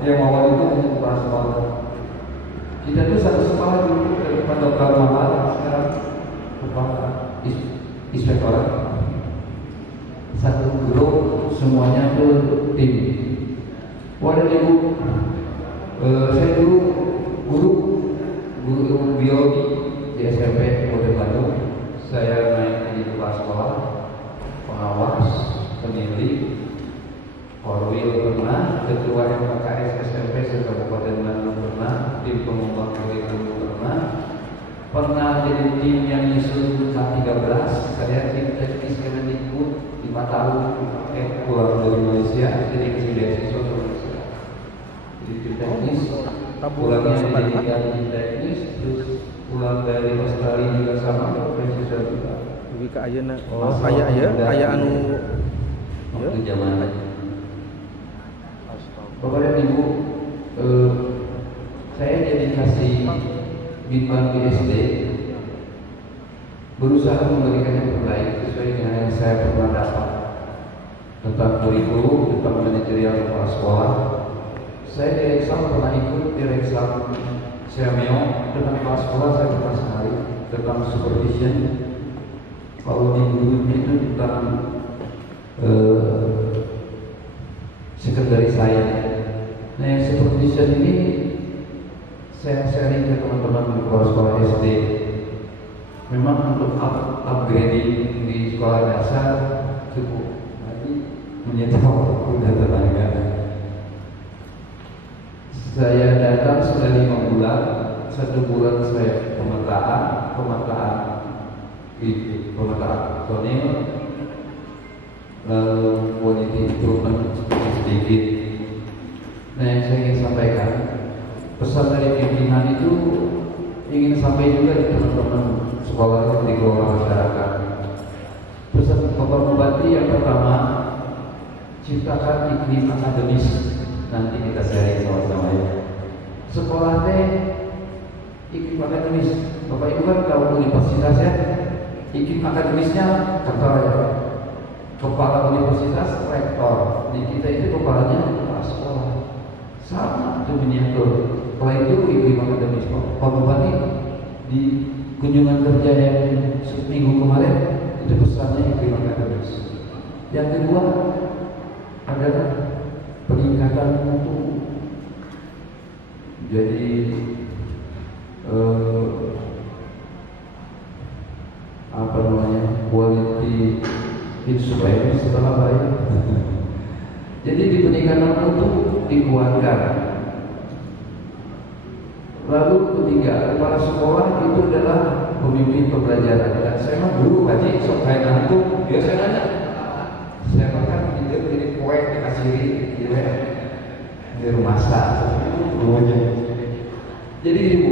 Yang awal itu hanya kepala sekolah. Kita tuh satu sekolah dulu dari Pak Dr. Mahal, sekarang inspektorat. Satu grup semuanya tuh tim. Wadah ibu, saya dulu guru biologi di SMP Kota Bandung. Saya naik di kepala sekolah, pengawas, pendidik, Korwil pernah, ketua MKS SMP Kabupaten Bandung pernah, tim pengembang kurikulum pernah jadi tim yang nyusun K13, saya tim teknis Kemendikbud 5 tahun pulang dari Malaysia, jadi kasih beasiswa ke Malaysia. Jadi tim teknis, pulangnya jadi tim teknis, terus pulang dari Australia juga sama, beasiswa juga. Lebih ke ayeuna, aya anu waktu zaman Bapak dan Ibu, saya jadi kasih bimbang di SD, berusaha memberikan yang terbaik sesuai dengan yang saya pernah dapat tentang kurikulum, tentang manajerial kepala sekolah. Saya di Rexal pernah ikut di Rexal Semio, tentang kepala sekolah saya pernah sekali, tentang supervision. Kalau di guru itu tentang sekretaris saya. Nah, yang supervision ini saya sharing ke teman-teman di sekolah SD. Memang untuk upgrading di sekolah dasar cukup, tapi menyita waktu dan tenaga. Saya datang sudah 5 bulan, 1 bulan saya pemetaan personil, lalu quality improvement sedikit. Nah, yang saya ingin sampaikan, pesan dari pimpinan itu ingin sampai juga di teman-teman sekolah yang dikelola masyarakat. Pesan Bapak Bupati yang pertama, ciptakan iklim akademis. Nanti kita sharing sama-sama ya. Sekolah teh iklim akademis. Bapak Ibu kan tahu universitas ya, iklim akademisnya kata ya. Kepala universitas rektor, di kita itu kepalanya kepala sekolah, sama itu miniatur. Setelah itu iklim akademis. Pak Bupati di kunjungan kerja yang seminggu kemarin itu pesannya iklim akademis. Yang kedua adalah peningkatan mutu. Jadi quality supaya setelah baik. Jadi di peningkatan mutu dikuatkan. Lalu ketiga, kepala sekolah itu adalah pemimpin pembelajaran. Dan saya mah guru haji, sok kayak ngantuk, dia saya nanya, saya makan ini kue dikasih di rumah sakit. Jadi ibu,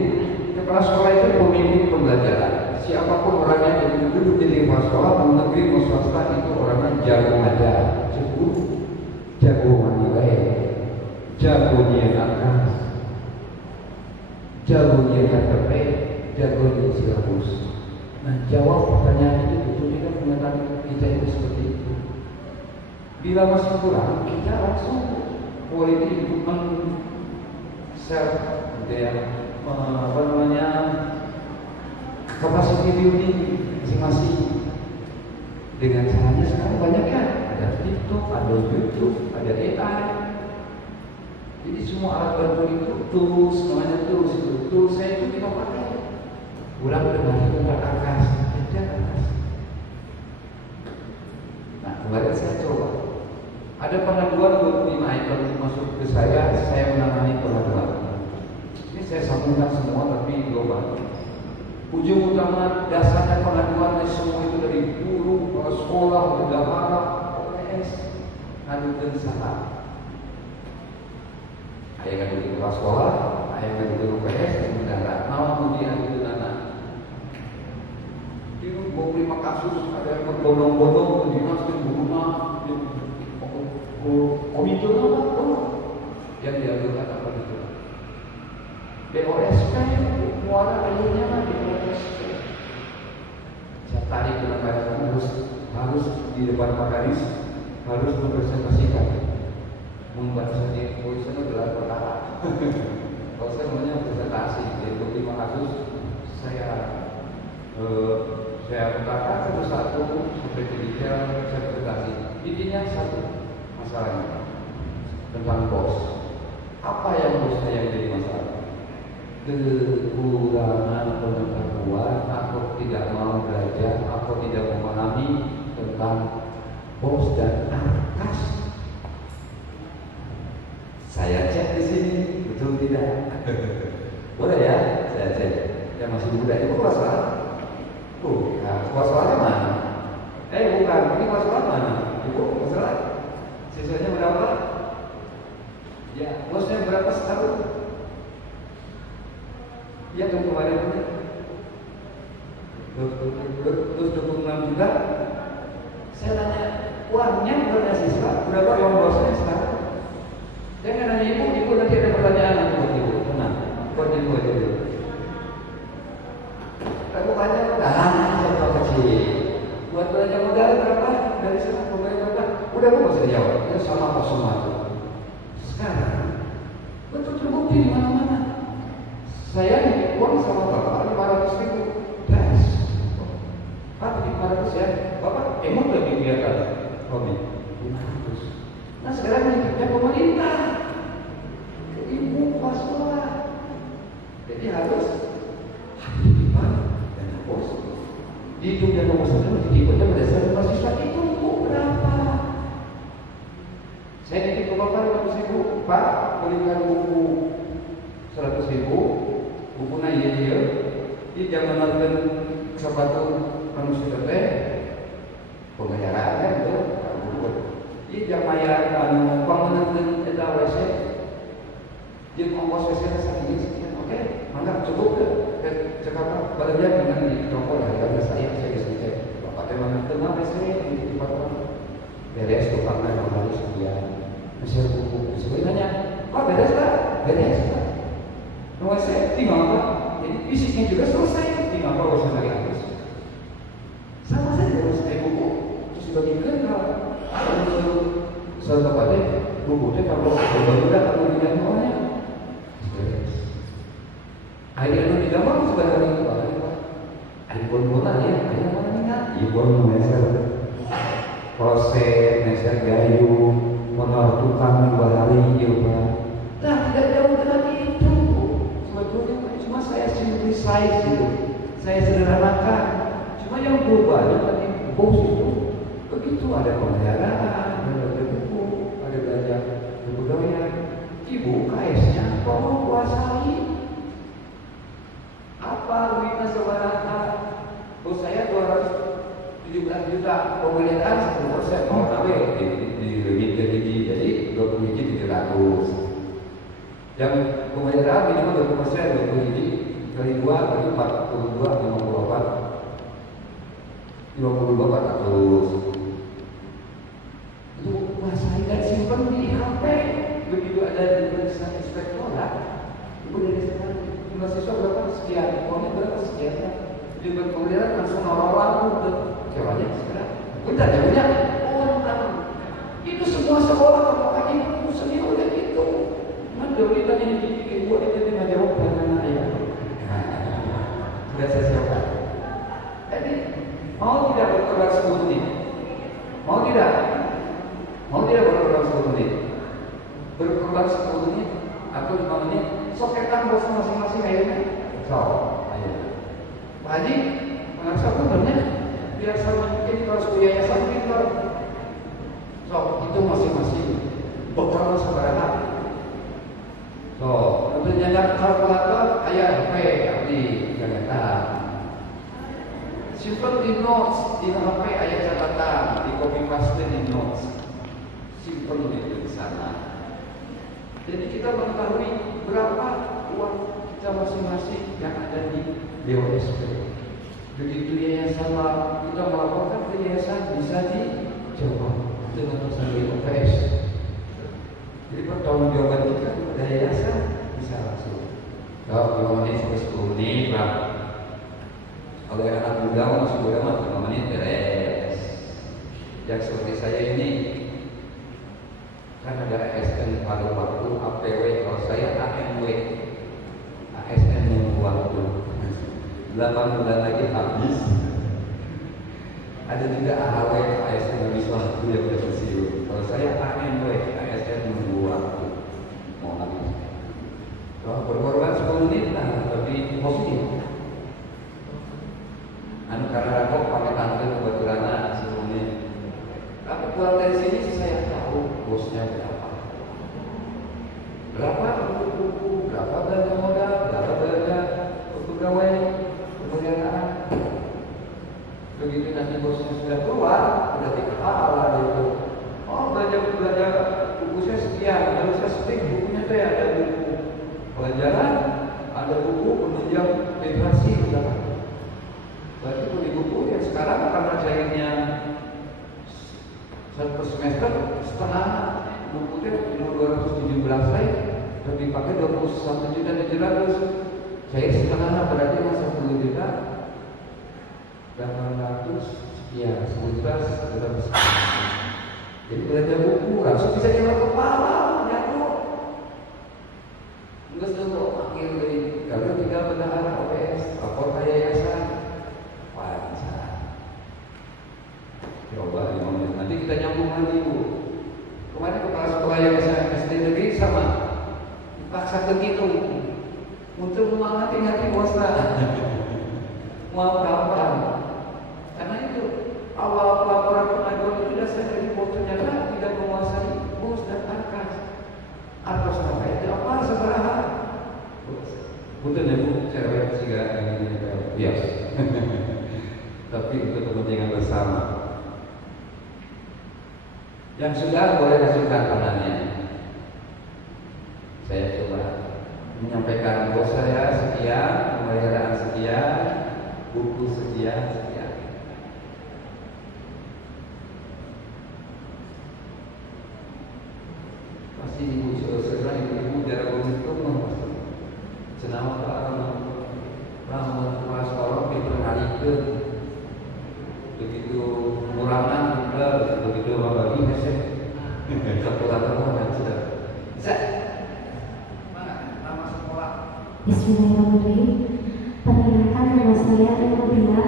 kepala sekolah itu pemimpin pembelajaran. Siapapun orangnya yang duduk jadi kepala sekolah, mau negeri mau swasta itu orangnya jago aja, cukup jago menilai, jago nyiapkan, jago KTP, jago di silabus. Nah, jawab pertanyaan itu betul tidak mengatakan kita itu seperti itu. Bila masih kurang, kita langsung quality improvement self, capacity building masing-masing. Dengan caranya sekarang banyak kan, ada TikTok, ada YouTube, ada AI. Jadi semua alat bantu itu tools, namanya tools itu. Tools saya itu kita pakai. Ulang kembali ke akas, kerja akas. Nah, kemarin saya coba. Ada pengaduan 25 item masuk ke saya menangani pengaduan. Ini saya sambungkan semua tapi global. Ujung utama dasarnya pengaduan semua itu dari guru, kepala sekolah, bendahara, OPS, ngadukan salah. Ayah ngadukan kepala sekolah, ayah ngadukan OPS, bendahara. Nawan kemudian itu anak. Di 25 kasus ada yang berbondong-bondong di masjid rumah. Komite apa? Yang diadukan apa itu? BOSP, muara airnya mah BOSP. Saya tarik ke lembaga harus di depan Pak Kadis harus mempresentasikan. Membahas di polisi itu adalah perkara. Kalau saya namanya presentasi, jadi 25 kasus saya katakan satu-satu sampai ke detail saya presentasi. Intinya satu masalahnya tentang bos. Apa yang bosnya yang jadi masalah? Kekurangan pengetahuan atau tidak mau belajar atau tidak memahami tentang bos dan akas. Saya cek di sini, betul tidak? Boleh ya? Saya cek. Yang masih muda itu masalah. Masalahnya mana? Bukan, ini masalah mana? Ibu, masalah siswanya berapa? Ya, bosnya berapa setahun? Ya, kemarin terus 26 juta. Saya tanya, uangnya berapa siswa? Berapa uang bosnya sekarang? Jangan nanya ibu nanti ada pertanyaan buat ibu. Tenang, buat ibu aja dulu. Aku tanya, siapa kecil? Buat belanja modal berapa? Dari sana pembeli berapa? Udah aku bisa jawab. Ya sama apa semua itu. Sekarang betul terbukti di mana-mana. Saya di uang sama bapak 500.000. Tes. Pak, 500 ya. Bapak emang lebih biarkan. Romi 500. Nah sekarang ini pemerintah. Ibu sekolah. Jadi harus hati-hati dan bos. Dihitung dan memasukkan dikipatnya berdasarkan mahasiswa itu berapa? Saya titip ke bapak 500.000. Pak, belikan buku 100.000. Buku iya. Di zaman nonton sepatu manusia teh pembayaran itu. Di zaman anu panganan eta WC. Di ongkos WC sekian. Oke, mangga cukup ke Jakarta bekerja dengan di toko dari saya bisa cek. Bapak teh mana tengah WC di tempat beres tukangnya yang harus sekian. Masih buku sebenarnya. Pak beres tak? Beres tak? WC tinggal apa? Jadi fisiknya juga selesai. Tinggal apa WC lagi habis. Sama saja selesai buku. Terus dibagikan kalau salah tepatnya buku teh kalau udah kalau tidak maunya. Akhirnya itu tidak mau sebenarnya itu ada bonbonan ya, ada mana ingat? Ibon meser, proses meser gayung, menolak tukang bahari juga. Nah tidak jauh dari itu. Sebetulnya cuma saya simplify gitu, saya sederhanakan. Cuma yang berubah tadi bos itu begitu ada pemeliharaan, ada buku, ada belajar budaya. Ibu KS-nya tolong kuasai. apa duitnya seberapa? Bos saya 217 juta, pemeliharaan 10%, mau nawe di lebih ke hiji, jadi 20 hiji 700. Yang pemeliharaan minimal 20%, 20 hiji keribuan, berarti 42, 52, 400. Itu saya dan simpan di HP. Begitu ada di pemeriksaan inspektorat, itu dari sekarang mahasiswa berapa sekian, uangnya berapa sekian, di pemeliharaan langsung orang-orang udah kewanya sekarang. Bentar ya punya, itu semua sekolah kalau kaji seni udah gitu. Mana ditanya di buat itu dia nggak jawab dengan ayah. Sudah saya siapkan. Jadi mau tidak berkorban 10 menit? Mau tidak? Mau tidak berkorban 10 menit? Berkorban 10 menit atau 5 menit? Soketan bos masing-masing akhirnya. So, ayo. Pak Haji, mengapa sebenarnya biar sama mungkin kalau sekolah yayasan pintar. So, itu masing-masing bekal seberapa. So, untuk nyadar kalkulator, ayah HP di catatan. Simpan di notes di HP ayah catatan, di copy paste di notes. Simpan itu di sana. Jadi kita mengetahui berapa uang kita masing-masing yang ada di BOSP. Begitu yayasan kita melaporkan ke yayasan bisa dijawab dengan personil OPS. Jadi pertanggungjawaban kita kepada yayasan bisa langsung. Kalau 5 menit sampai 10 menit, Pak. Kalau anak muda masih muda mah 5 menit beres. Yang seperti saya ini kan ada ASN pada waktu APW, kalau saya AMW, ASN nunggu waktu 8 bulan lagi habis. Ada juga AHW, ASN habis waktu yang udah pensiun. Kalau saya AMW, ASN nunggu waktu mau habis. Kalau berkorban 10 menit lah, lebih positif. Karena kok pakai tanggal kebetulan 10 menit. Tapi keluar dari sini saya tahu bosnya berapa buku, berapa belanja modal, berapa belanja pegawai, pemeliharaan. Begitu nanti bosnya sudah keluar, sudah diketahui itu. Oh belanja buku saya sekian, lalu saya seting bukunya saya ada buku pelajaran, ada buku penunjang literasi, berarti beli buku yang sekarang karena cairnya per semester setengah buku itu 217 slide dan dipakai 21.700. Cair setengah berarti yang 10 juta 800 ya 11 berapa. Jadi belanja buku langsung bisa jalan kepala nyatu. Enggak selalu akhir dari kalau tinggal bendahara OPS lapor ke yayasan wajar. Coba 5 menit nanti kita nyambung lagi Bu. Kemarin kepala sekolah yang SD negeri sama dipaksa begitu untuk menghati-hati bosnya. Mau kapan? Karena itu awal pelaporan pengaduan itu dasar dari bos ternyata tidak menguasai bos dan arkas. Arkas sampai itu apa seberapa? Bukan ya Bu, cewek juga ini bias. Tapi itu kepentingan bersama. Yang sudah boleh hasilkan tangannya. Saya coba menyampaikan bos saya sekian, pembayaran sekian, buku sekian. Masih ibu saudara ibu darah beruntung senama ramu sekolah diperhatikan begitu murangan juga begitu bagi mesej satu latar sudah bisa mana nama sekolah. Bismillahirrahmanirrahim. Perkenalkan nama saya Elvira.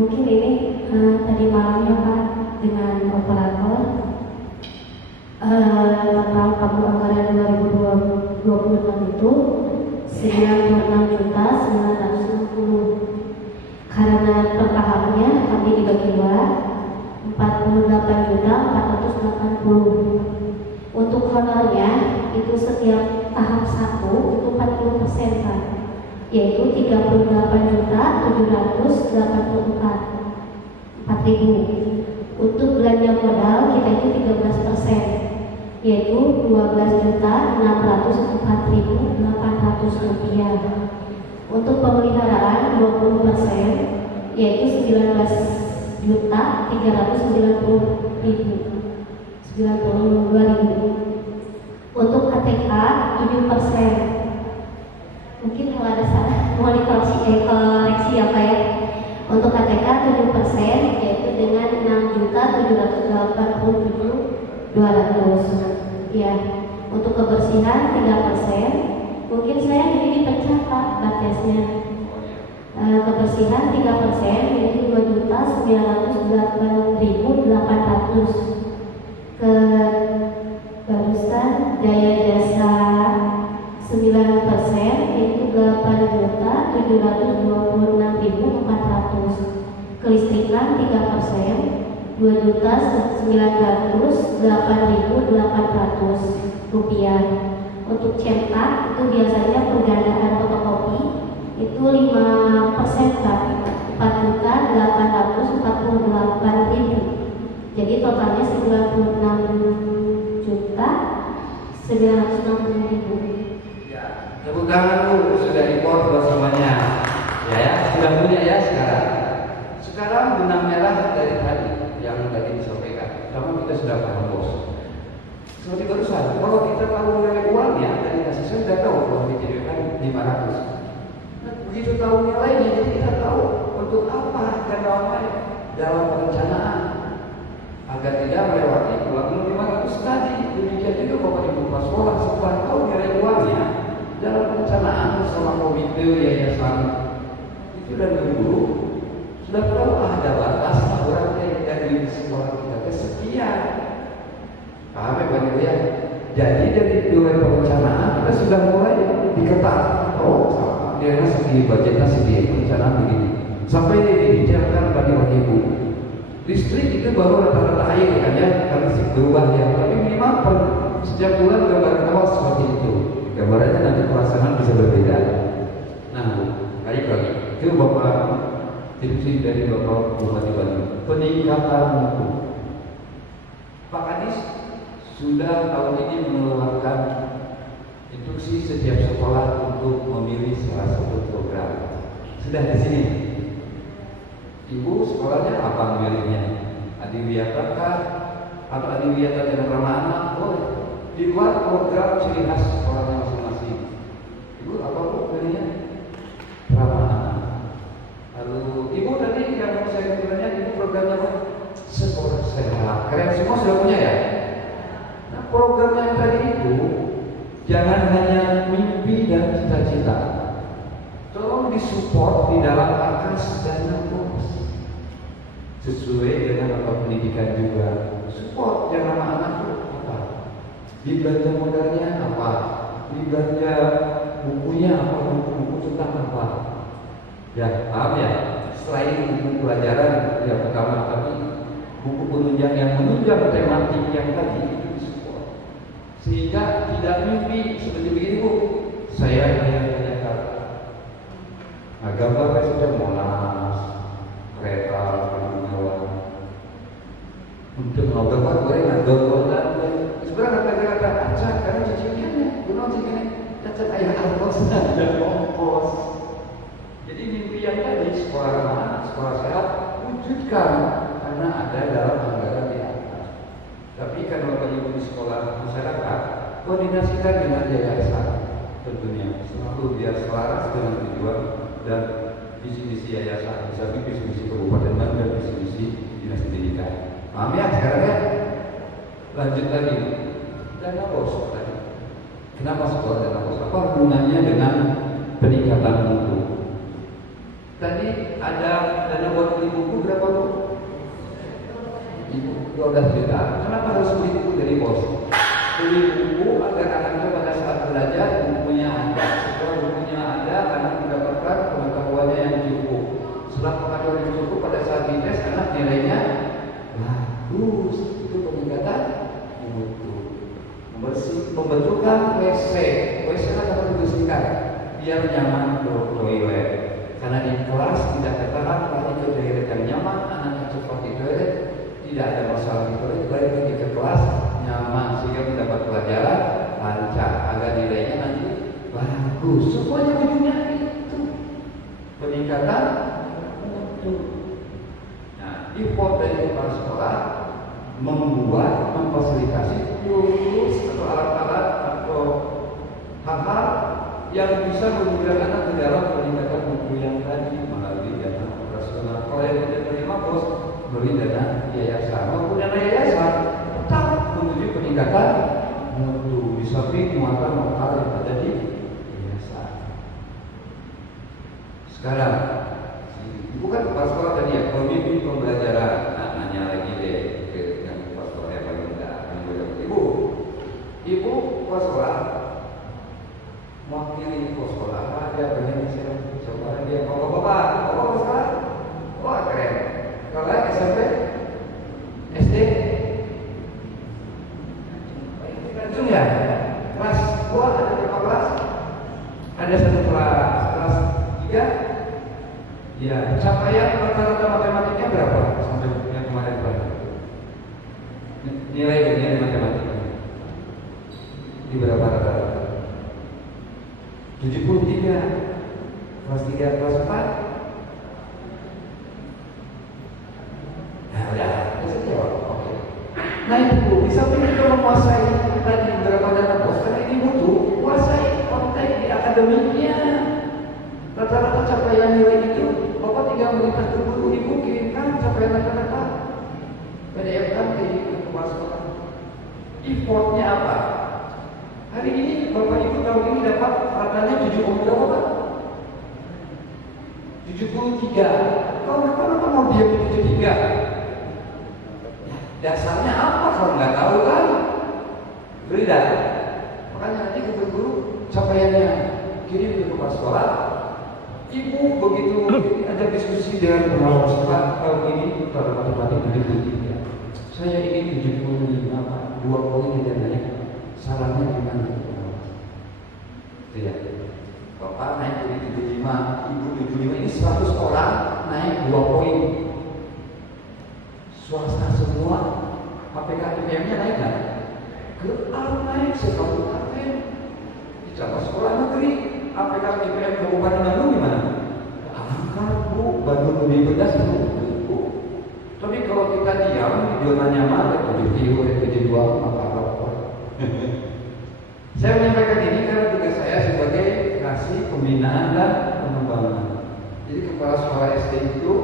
Mungkin ini tadi malamnya Pak dengan operator total pagu anggaran 2026 itu 96.960. Karena per tahapnya kami dibagi dua 48.480. Untuk honornya itu setiap tahap 1 itu 40% Pak. yaitu 38.784.000. Untuk belanja modal kita itu 13%, yaitu Rp12.604.800. Untuk pemeliharaan 20%, yaitu Rp19.390.092. Untuk ATK 7%. Mungkin kalau ada salah mau dikoreksi ya Pak ya. Untuk ATK 7%, yaitu dengan Rp6.787.200. Ya. Untuk kebersihan 3%. Mungkin saya ini dipecah Pak batesnya. Kebersihan 3%, yaitu Rp2.908.800. Kebarusan daya jasa 9%, yaitu Rp8.726.400. Kelistrikan 3%, Rp2.908.800. Untuk cetak itu biasanya pergandaan fotokopi itu 5% Pak, Rp4.848.000. Jadi totalnya Rp96.960.000. Ya, tepuk tangan dulu, sudah impor semuanya. Ya, sudah punya ya sekarang. Sekarang benang merah dari tadi yang tadi disampaikan. Pertama kita sudah paham bos. Seperti barusan, kalau kita tahu nilai uangnya dari kasih saya sudah tahu bahwa dijadikan 500. Nah, begitu tahu nilainya, jadi kita tahu untuk apa dan namanya dalam perencanaan agar tidak melewati uang 500 tadi. Demikian juga bapak ibu pas sekolah setelah tahu nilai uangnya dalam perencanaan bersama komite yayasan itu dan guru sudah tahu ada batas orang dari sekolah kita kesekian. Paham ya Pak Ibu ya? Jadi dari mulai perencanaan kita sudah mulai diketat. Oh, dia segi budgetnya segi perencanaan begini. Sampai dibicarakan bagi Ibu. Listrik itu baru rata-rata air kan ya, karena sih berubah ya. Tapi minimal setiap bulan gambaran awal seperti itu. Gambarannya nanti pelaksanaan bisa berbeda. Nah, baik lagi. Itu Bapak instruksi dari Bapak Bupati Bandung. Peningkatan mutu. Pak Kadis sudah tahun ini mengeluarkan instruksi setiap sekolah untuk memilih salah satu program. Sudah di sini. Ibu sekolahnya apa milihnya? Adiwiyata kah? Atau Adiwiyata dan ramah anak? Boleh. Di luar program ciri khas sekolahnya masing-masing. Ibu apa bu milihnya? Ramah anak. Lalu ibu tadi yang saya tanya ibu programnya apa? Sekolah sehat. Kalian semua sudah punya ya? Nah program yang tadi itu jangan hanya mimpi dan cita-cita. Tolong disupport di dalam akas dana bos. Sesuai dengan apa pendidikan juga. Support jangan anak-anak apa? Di belanja modalnya apa? Di belanja bukunya apa? Buku-buku tentang apa? Ya, paham ya? Selain buku pelajaran yang pertama tadi, buku penunjang yang menunjang tematik yang tadi itu disupport. Sehingga tidak mimpi seperti begini bu. Saya yang tanyakan. Nah, gambarnya sudah Monas, kereta, untuk ngobrol apa gorengan, gorengan. Sebenarnya kata-kata acak karena cicilannya, gunung cicilannya, cacat ayah angkos dan ongkos. Jadi mimpi yang tadi sekolah ramah, sekolah sehat wujudkan karena ada dalam anggaran di atas. Tapi kan bapak ibu di sekolah masyarakat koordinasikan dengan yayasan tentunya selalu biar selaras dengan tujuan dan visi-misi yayasan, misalnya visi-misi kabupaten dan visi-misi dinas pendidikan. Paham ya sekarang ya? Lanjut lagi. Dana bos tadi. Kenapa sekolah dana bos? Apa hubungannya dengan peningkatan mutu? Tadi ada dana buat beli buku berapa bu? Ibu 12 juta. Kenapa harus beli buku dari bos? Beli buku agar anaknya pada saat belajar bukunya ada. Setelah bukunya ada, anak mendapatkan pengetahuannya yang cukup. Setelah pengetahuan yang cukup, pada saat dites anak nilainya bagus. Itu peningkatan mutu. Pembentukan WC. WC kan dapat dibersihkan. biar nyaman ke toilet. Karena di kelas tidak tertahan lagi ke toilet yang nyaman, anaknya cepat di toilet, tidak ada masalah di toilet, balik lagi ke kelas nyaman sehingga mendapat pelajaran lancar agar nilainya nanti bagus. Semuanya ujungnya itu peningkatan mutu. Nah, effort dari kepala sekolah memfasilitasi tools atau alat-alat atau hal-hal yang bisa memudahkan anak ke dalam peningkatan mutu yang tadi melalui dana operasional. Kalau yang tidak terima bos beli dana yayasan maupun dana yayasan tetap menuju peningkatan mutu di samping muatan lokal yang ada di yayasan. Sekarang bukan kepala sekolah tadi ya, pemimpin pembelajaran. Nah, nanya lagi deh ke yang kepala sekolah yang paling muda, yang ibu kepala sekolah, wakili kepala sekolah ada pengen saya coba dia bapak sekolah, wah keren. Kalau SMP, SD, langsung ya, kelas 2 ada berapa kelas? Ada satu kelas 3. Ya, capaian rata-rata matematiknya berapa sampai yang kemarin berapa? Nilai matematika di berapa rata-rata? 73. Kelas 3, kelas 4. Nah, udah, bisa jawab. Oke. Nah itu bisa kita menguasai tadi beberapa dana bos karena ini butuh kuasai konteks di akademiknya. Rata-rata capaian nilai itu Bapak tinggal melihat ke guru ibu kirimkan capaian rata-rata PDF kan ke kepala sekolah. Effortnya apa? Hari ini Bapak Ibu tahun ini dapat ratanya 70 berapa Pak? 73. Kalau kenapa mau dia 73? Ya, dasarnya apa kalau nggak tahu kan? Beda. Makanya nanti ke guru capaiannya kirim ke kepala sekolah. Ibu begitu ada diskusi dengan pengawas sekolah tahun ini pada matematik 73. Saya ingin 75 Pak, 2 poin aja naik. Sarannya gimana pengawas? Tidak. Bapak naik dari 75, Ibu 75 ini 100 orang naik 2 poin. Swasta semua, APK TPM-nya naik nggak? Harus naik sekabupaten. Di cabang sekolah negeri. APK TPM Kabupaten Bandung gimana? Angkat Bu, Bandung lebih pedas Bu. Tapi kalau kita diam di zona nyaman, itu apa-apa. Saya menyampaikan ini karena tugas saya sebagai kasih pembinaan dan pengembangan. Jadi kepala sekolah SD itu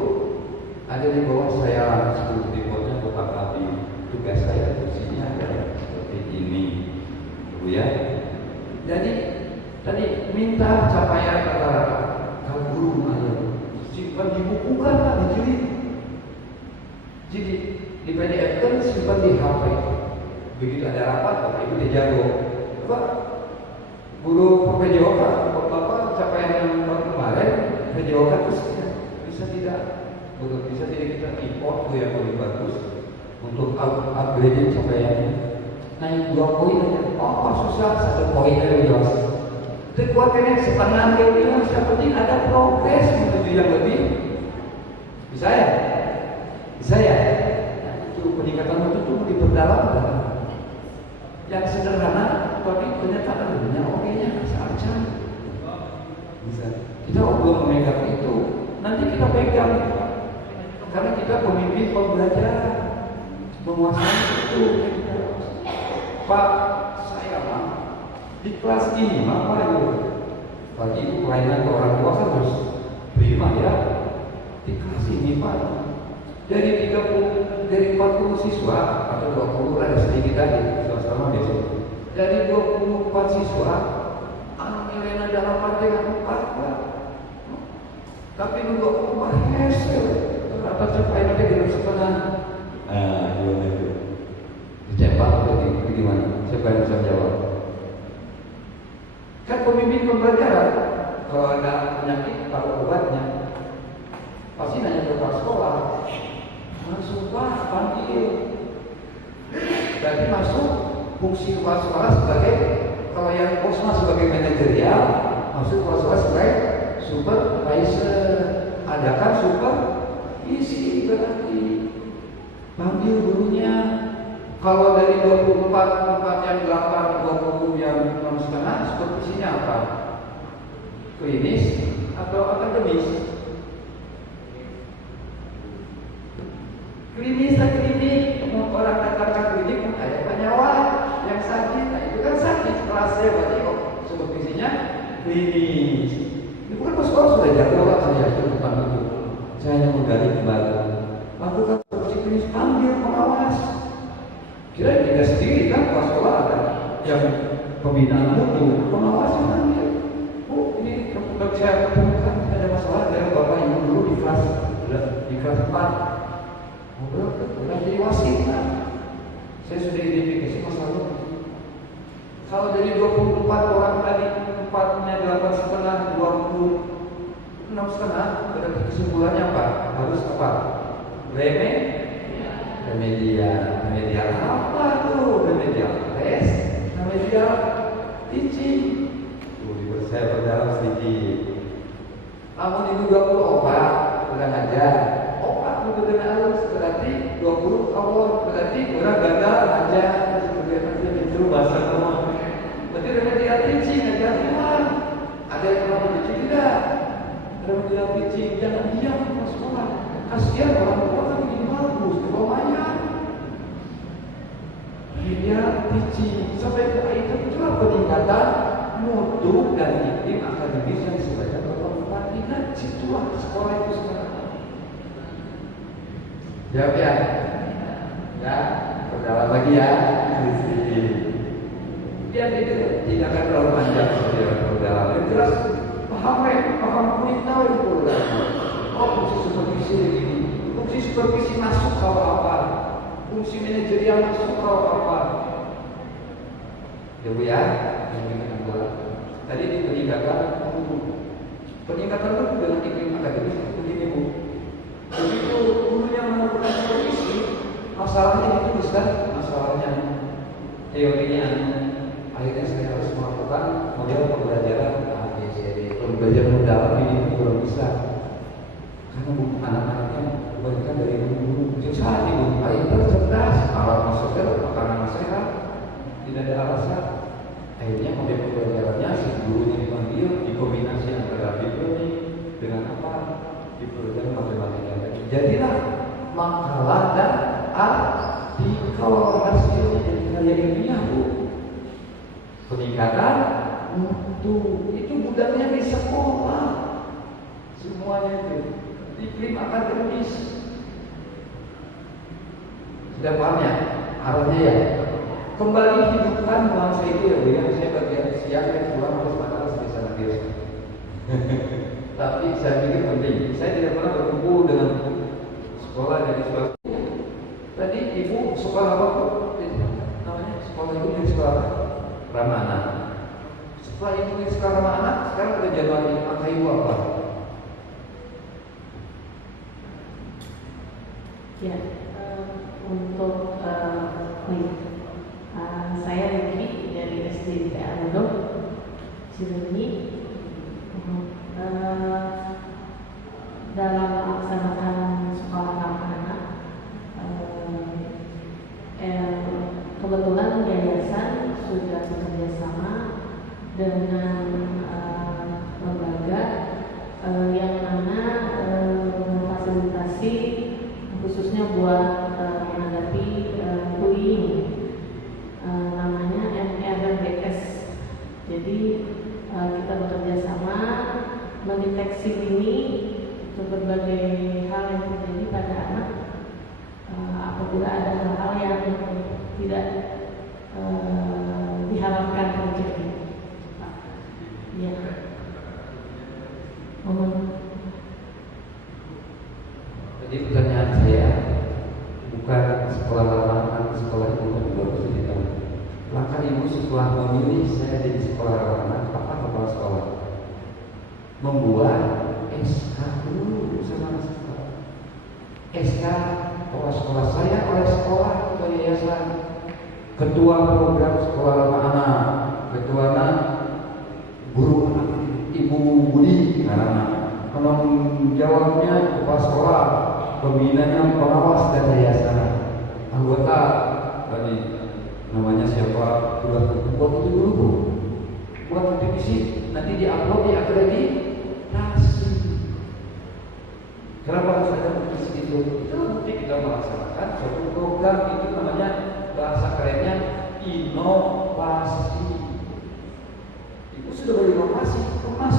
ada di bawah saya langsung di bawahnya Bapak Kabin. Tugas saya fungsinya adalah seperti ini, Bu ya. Jadi tadi minta capaian rata-rata. Kalau guru ayo simpan di buku kan Pak, dijilid. Jadi di PDF kan simpan di HP. Begitu ada rapat Bapak Ibu dia jago. Pak, guru PJOK, Bapak capaian yang kemarin PJOK terus bisa tidak kita import yang lebih bagus untuk upgrade capaiannya. Naik 2 poin aja. Oh, susah 1 poin aja jelas. Kekuatannya setengah dia, yang penting ada progres menuju yang lebih. Bisa ya? Nah, itu peningkatan itu diperdalam kan? Yang sederhana, tapi ternyata adanya oke-nya saja. Bisa. Kita belum memegang itu, nanti kita pegang. Karena kita pemimpin pembelajaran, menguasai itu. Pak, saya mah di kelas ini apa itu? Bagi itu pelayanan ke orang tua kan harus prima ya. Di kelas ini Pak, dari 40 siswa atau 20 ada sedikit tadi swasta mah besok. Dari 24 siswa, anak nilainya dalam dengan 4 Pak. Tapi untuk hasil ternyata capaian aja di setengah. Gimana itu? Dicembak atau gimana? Siapa yang bisa jawab? Kan pemimpin pembelajaran, kalau ada penyakit tahu obatnya, pasti nanya ke kepala sekolah. Langsung Pak panggil. Berarti masuk fungsi kepala sekolah sebagai, kalau yang posma sebagai manajerial, masuk kepala sekolah supervisor, adakan supervisi, berarti panggil gurunya. Kalau dari 24 yang 8, 20 yang 6,5, supervisinya apa? Klinis atau akademis? Klinis dan klinik, orang katakan klinik ada penyawat yang sakit, nah itu kan sakit kelasnya, berarti kok supervisinya klinis. Ini bukan pas sekolah sudah jadwal saya itu bukan itu. Saya hanya menggali kembali. Lakukan supervisi klinis, panggil pengawas. Kira tidak sendiri kan pas sekolah ada yang pembinaan mutu, pengawasnya panggil. Oh ini kalau saya ketemukan ada masalah dari bapak ibu dulu di kelas 4. Udah jadi wasit kan? Saya sudah identifikasi masalah. Kalau dari 24 orang tadi 4-nya 8,5, 26,5, berarti kesimpulannya apa? Harus apa? Remedial apa tuh? Remedial tes, remedial teaching. Saya perdalam sedikit. Namun itu 20 obat, udah ngajar. Obat itu harus berarti 20 awal, berarti orang gagal ngajar. Seperti itu bahasa semua. Berarti remedial teaching ngajar ulang. Ada yang pernah teaching tidak? Remedial teaching jangan diam di sekolah. Kasihan orang tua kan bikin bagus di bawahnya. Remedial teaching sampai ke itulah peningkatan mutu dan iklim akademis yang sebanyak 24 dan situlah sekolah itu sekarang. Jawab ya, ya, perdalam lagi ya. Biar tidak akan terlalu panjang perdalam. Yang jelas paham perintah itu. Oh, fungsi supervisi begini, fungsi supervisi masuk kalau apa, fungsi manajerial masuk kalau apa. Ya Bu ya, tadi di peningkatan itu dengan iklim akademis begini Bu. Begitu gurunya melakukan supervisi, masalahnya itu besar, masalahnya teorinya. Akhirnya saya harus melakukan model pembelajaran ABCD. Pembelajaran mendalam ini belum bisa, karena anak-anaknya kebanyakan dari guru susah nih Bu. Pintar, cerdas, alat masuknya makanan sehat, tidak ada alasan. Akhirnya model pembelajarannya si gurunya dipanggil, dikombinasi antara biologi dengan apa? Di pelajaran matematika. Jadilah makalah dan kalau hasilnya jadi karya ilmiah Bu. Peningkatan mutu itu budaknya di sekolah. Semuanya itu iklim akademis. Sudah paham ya? Arahnya ya. Kembali hidupkan nuansa itu ya Bu ya. Saya bagian siang dan pulang harus makan sebisa biasa. Tapi saya pikir penting. Saya tidak pernah berkumpul dengan sekolah dari sekolah. Tadi ibu sekolah apa Bu? Namanya sekolah itu dari sekolah Ramana. Setelah itu dari sekolah Ramana, sekarang ada Januari. Maka ibu apa? Ya, untuk saya Riki dari SD PA Ludok Cilenyi. Dalam melaksanakan sekolah ramah anak, kebetulan yayasan sudah bekerja sama dengan lembaga yang mana memfasilitasi khususnya buat menghadapi bullying, namanya MRBS. Jadi kita bekerja sama mendeteksi dini untuk berbagai hal yang terjadi pada anak apabila ada hal-hal yang tidak diharapkan terjadi. Ya. Jadi pertanyaan saya bukan sekolah ramah, sekolah ibu kan juga bisa ditahu. Langkah ibu setelah memilih saya jadi sekolah ramah, apa kepala sekolah? Membuat SK dulu sama sekolah. SK kepala sekolah saya oleh sekolah atau yayasan. Ketua program sekolah ramah anak, ketua guru anak Ibu Budi karena penanggung jawabnya kepala sekolah, pembinanya pengawas dan yayasan, anggota tadi namanya siapa, buat itu dulu, buat divisi nanti diupload di akreditasi. Kenapa harus ada divisi itu? Itu nanti kita melaksanakan suatu program, itu namanya bahasa kerennya inovasi. Itu sudah berinovasi, kemas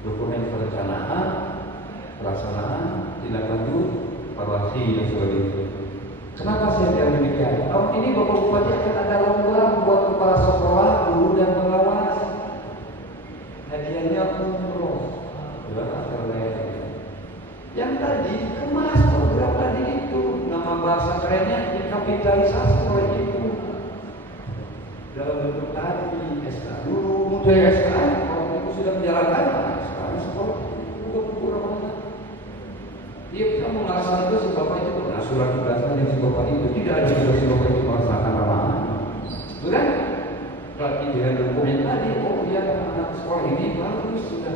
dokumen perencanaan, pelaksanaan, tindak lanjut, evaluasi dan sebagainya. Kenapa saya bilang demikian? Tahun ini Bapak Bupati akan ada lomba buat kepala sekolah, guru dan pengawas. Hadiahnya umroh. Yang tadi kemas program tadi itu, nama bahasa kerennya dikapitalisasi oleh ibu. Dalam bentuk tadi SK dulu, mudah SK. Kalau ibu sudah menjalankan, sekarang sekolah kurang. Dia bisa melaksanakan itu si bapak itu pernah surat tugasnya dari si bapak itu tidak ada juga si bapak itu melaksanakan ramalan. Sudah, berarti dengan dokumen tadi, oh dia anak sekolah ini bagus sudah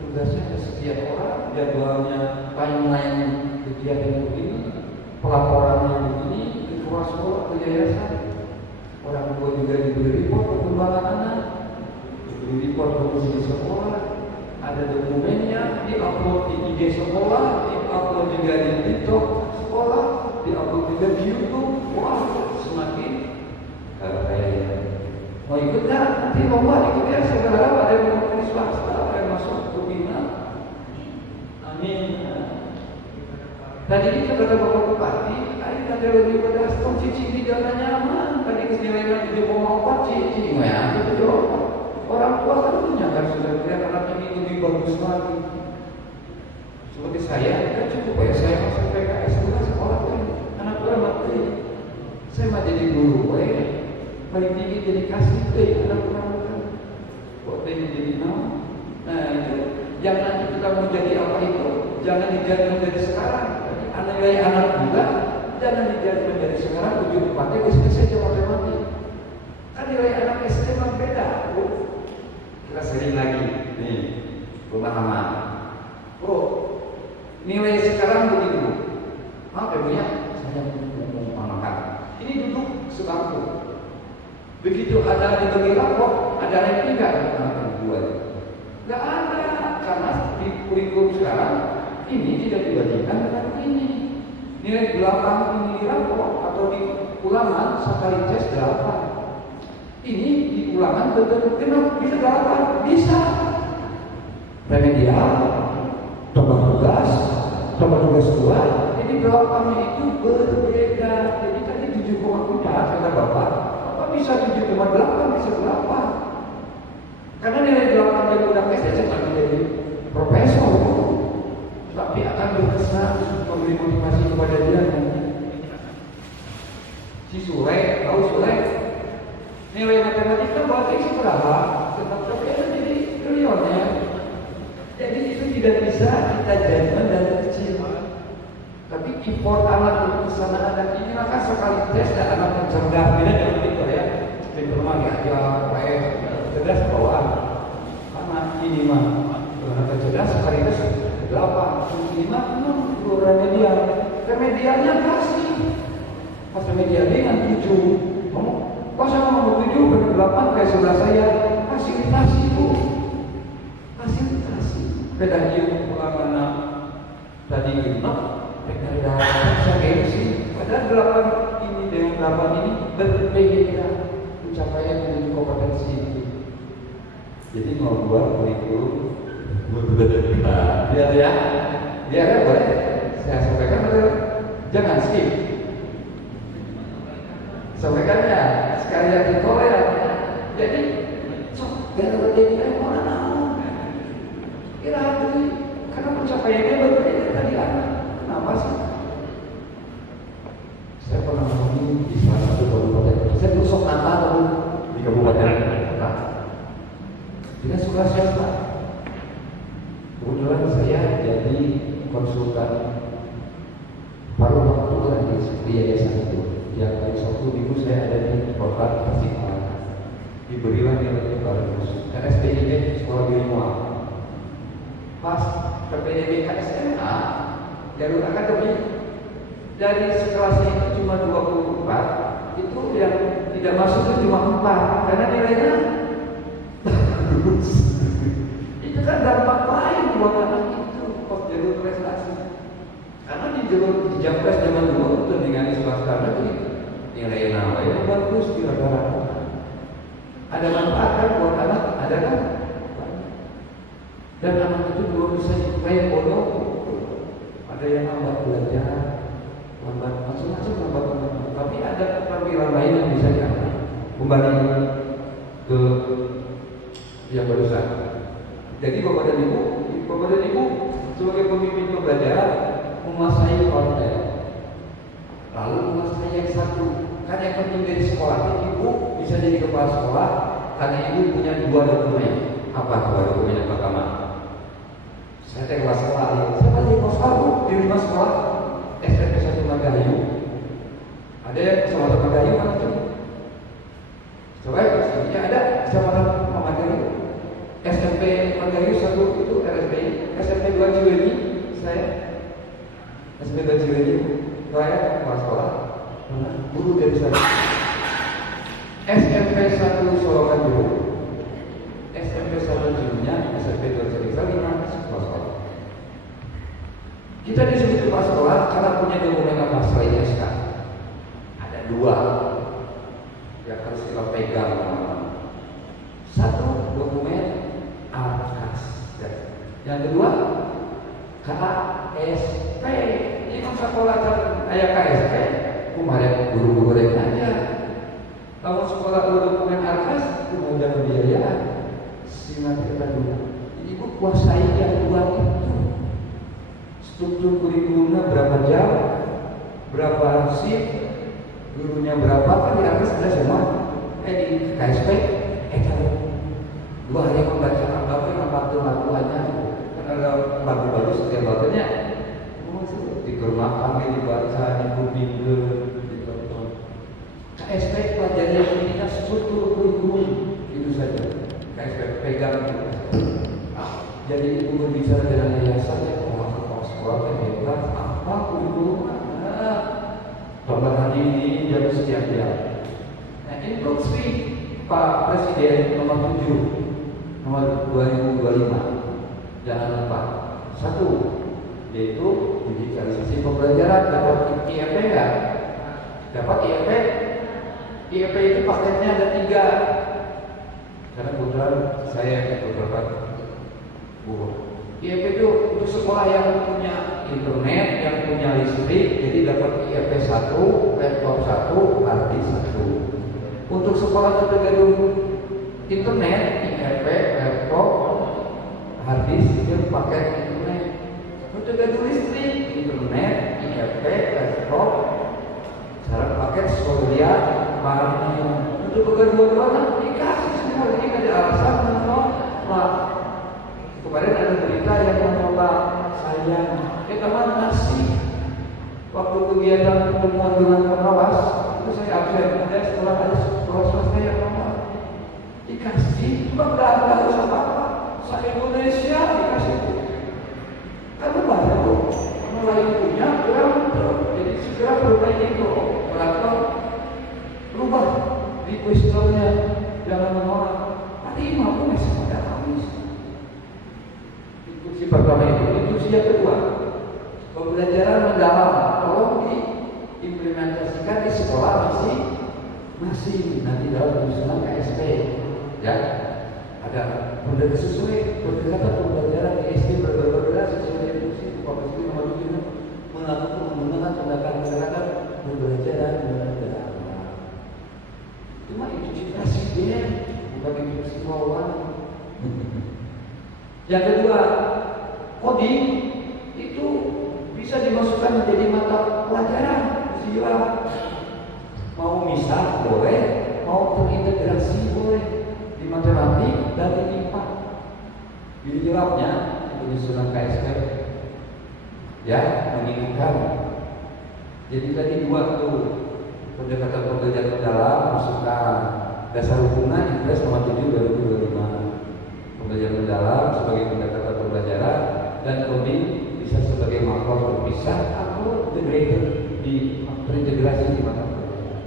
tugasnya ada sekian orang, jadwalnya timeline kegiatan begini, pelaporannya begini, ke kepala sekolah, ke yayasan. Orang tua juga diberi report perkembangan anak, diberi report kondisi sekolah, ada dokumennya, diupload di IG sekolah, diupload juga di TikTok sekolah, diupload juga di YouTube. Wah, semakin mau ikut nggak? Nanti lomba ikut ya, saya berharap ada yang mau tulis swasta, ada yang masuk ke bina. Amin. Tadi kita kata Bapak Bupati, ada lebih pada stok cici di jalan nyaman. Tadi kesinian 7,4 cici, ya itu jawab. Orang tua kan punya kan sudah lihat anak ini lebih bagus lagi. Seperti saya, kan cukup ya saya masuk PKS juga sekolah kan, anak tua mati. Saya mah jadi guru, paling tinggi jadi kasih anak orang kan. Kok jadi nol? Nah itu, yang nanti kita mau jadi apa itu, jangan dijadi menjadi sekarang. Nilai anak juga jangan dijadi menjadi sekarang 7,4 bisa saja matematik. Kan nilai anak SD memang beda. Kita sering lagi nih pemahaman. Nilai sekarang begitu. Maaf ya Bu ya, saya memahamkan. Ini duduk sebangku. Begitu ada dibagi rapor, ada yang tidak buat. Nggak ada karena di kurikulum sekarang ini tidak dibandingkan dengan ini. Nilai 8 ini di rapor atau di ulangan sekali tes 8. Ini di ulangan betul-betul kenapa bisa 8? Bisa. Remedial, coba tugas 2. Jadi 8-nya itu berbeda. Jadi tadi 7,4 kata Bapak. Bapak bisa 7,8, bisa 8. Karena nilai 8 yang udah tes saja nggak menjadi profesor. Tapi akan berkesan memberi motivasi kepada dia nanti. Si Sule, tahu Sule? Nilai matematika berarti seberapa? Tetap tapi ada jadi triliunnya. Jadi itu tidak bisa kita judgment dari kecil. Tapi import anak untuk kesana anak ini maka sekali tes dan anak yang cerdas beda dengan kita ya. Pintar mah ya, cerdas bawaan. Karena ini mah anak cerdas sekali tes 8, 5, 6, remedialnya kasih. Pas remedial dengan 7, pas sama mau 7 benar 8 kayak sebelah saya, fasilitasi Bu, fasilitasi. Beda jiu pengalaman tadi genap, beda saya gengsi. Padahal 8 ini dengan 8 ini berbeda pencapaian menuju kompetensi itu. Jadi mau buat kurikulum biar ya, biar ya boleh. Saya sampaikan betul, jangan skip. Sampaikan ya, sekalian ditoleran. Jadi, biar lebih mana? Kira hati, karena pencapaiannya berbeda tadi anak. Kenapa sih? Saya pernah ngomong di salah satu kabupaten. Saya dulu sok nata atau di kabupaten kota. Dengan sekolah swasta. Kebetulan saya jadi konsultan paruh waktu di yayasan itu. Yang hari Sabtu Minggu saya ada di kota Tasikmalaya. diberilah nilai bagus. RSPID sekolah bilingual. Pas PPDB SMA jalur akademik dari sekelasnya itu cuma 24, itu yang tidak masuk itu cuma 4 karena nilainya bagus. Itu kan dampak lain buat anak itu pas jalur prestasi. Karena di Japres zaman dulu itu dengan swasta negeri nilai yang bagus di rata-rata. Ada manfaat kan buat anak, ada kan? Dan anak itu belum bisa kayak bodoh. Ada yang lambat belajar, lambat macam-macam lambat. Tapi ada perwira lain yang bisa diangkat. Kembali ke yang barusan. Jadi bapak dan ibu sebagai pemimpin pembelajaran menguasai konten, lalu menguasai yang satu. Kan yang penting dari sekolah ibu bisa jadi kepala sekolah karena ibu punya 2 dokumen. Apa 2 dokumen yang pertama? Saya kelas sekolah, saya di pos di 5 sekolah SMP 1 Magayu. Ada yang kecamatan Magayu mana tuh? Coba ya ada kecamatan Magayu. SMP Magayu 1 itu RSPI, SMP 2 Ciwidey saya SMP 2 Ciwidey saya kepala sekolah. Guru dari sana. SMP 1 Solokan Juru, SMP 1 Jurunya, SMP 2 Cerita 5 sekolah. Kita disebut kepala sekolah karena punya dokumen apa selain SK. Ada 2 yang harus kita pegang. 1 dokumen AKAS, yang kedua KSP. Ini kan sekolah ayah KSP. Kemarin guru goreng aja. Kalau sekolah dokumen AKAS, itu udah biaya. Simak kita dulu. Ibu kuasai yang 2 itu. Struktur kurikulumnya berapa jam, berapa shift, gurunya berapa, kan di AKAS ada semua. Di KSP, kalau 2 hari membaca apa yang lagu-laguannya, kan ada lagu-lagu setiap lagunya. Dikermakan, dibaca, dibimbing, ditonton. KSP pelajaran yang intinya struktur kurikulum itu saja. KSP pegang. Jadi ibu berbicara dengan yayasan ya, kepala sekolah hebat, apa kurikulum? Bapak hari ini jam sekian jam. Nah instruksi Pak Presiden nomor 7 nomor 2025 jangan lupa 1 yaitu digitalisasi pembelajaran. Dapat IEP enggak? Dapat IEP? IEP itu paketnya ada 3. Karena kebetulan saya beberapa guru. IEP itu untuk sekolah yang punya internet, yang punya listrik, jadi dapat IEP 1, laptop 1, hard disk 1. Untuk sekolah tergantung internet, IEP, laptop, hard disk itu paket internet. Untuk gaduh listrik, internet, IEP, laptop, syarat paket Surya, Marnia. Untuk kedua-duanya dikasih semua, jadi tidak ada alasan menolak. Kemarin ada berita yang menolak sayang. Kita mana ngasih waktu kegiatan pertemuan dengan pengawas itu saya absen. Dan setelah ada sekolah swasta yang menolak dikasih, cuma nggak ada apa-apa. Saya Indonesia dikasih. Karena banyak tuh mulai punya jadi segera perbaiki itu atau berubah requesternya, jangan menolak. Tadi mampu masih pada habis. Instruksi pertama itu. Instruksi yang kedua, pembelajaran mendalam tolong diimplementasikan di sekolah masih nanti dalam penyusunan KSP ya. Ada benda sesuai berdasarkan pembelajaran di SD berbeda sesuai instruksi Komisi nomor 7 melakukan menggunakan tindakan pembelajaran mendalam. Cuma instruksi presiden bukan instruksi lawan. Yang kedua, coding itu bisa dimasukkan menjadi mata pelajaran. Sila mau misal boleh, mau terintegrasi boleh. Di matematik dan di IPA. Jadi jawabnya penyusunan KSP ya menginginkan. Jadi tadi 2 tuh pendekatan pembelajaran dalam masukan dasar hukumnya Impres nomor 7 2025. Pembelajaran mendalam sebagai pendekatan pembelajaran dan coding bisa sebagai makro terpisah atau integrated terintegrasi di mata pelajaran.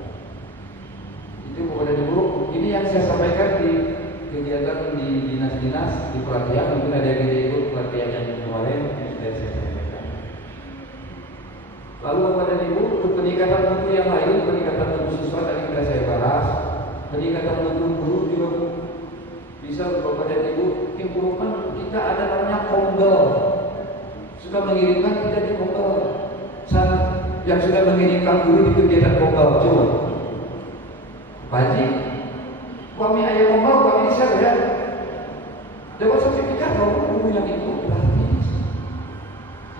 Itu kepada Ibu, ini yang saya sampaikan di kegiatan di dinas-dinas di pelatihan. Mungkin ada yang ikut pelatihan yang kemarin dan saya sampaikan. Lalu kepada Ibu, untuk peningkatan mutu yang lain, peningkatan mutu siswa tadi sudah saya bahas. Peningkatan mutu guru juga bisa kepada Ibu. Improvement kita ada namanya kombel. Sudah mengirimkan kita di kombel. Yang sudah mengirimkan guru di kegiatan kombel, coba. Pak Haji, kami ayah kombel, kami share ya. Dapat sertifikat loh, guru yang itu gratis.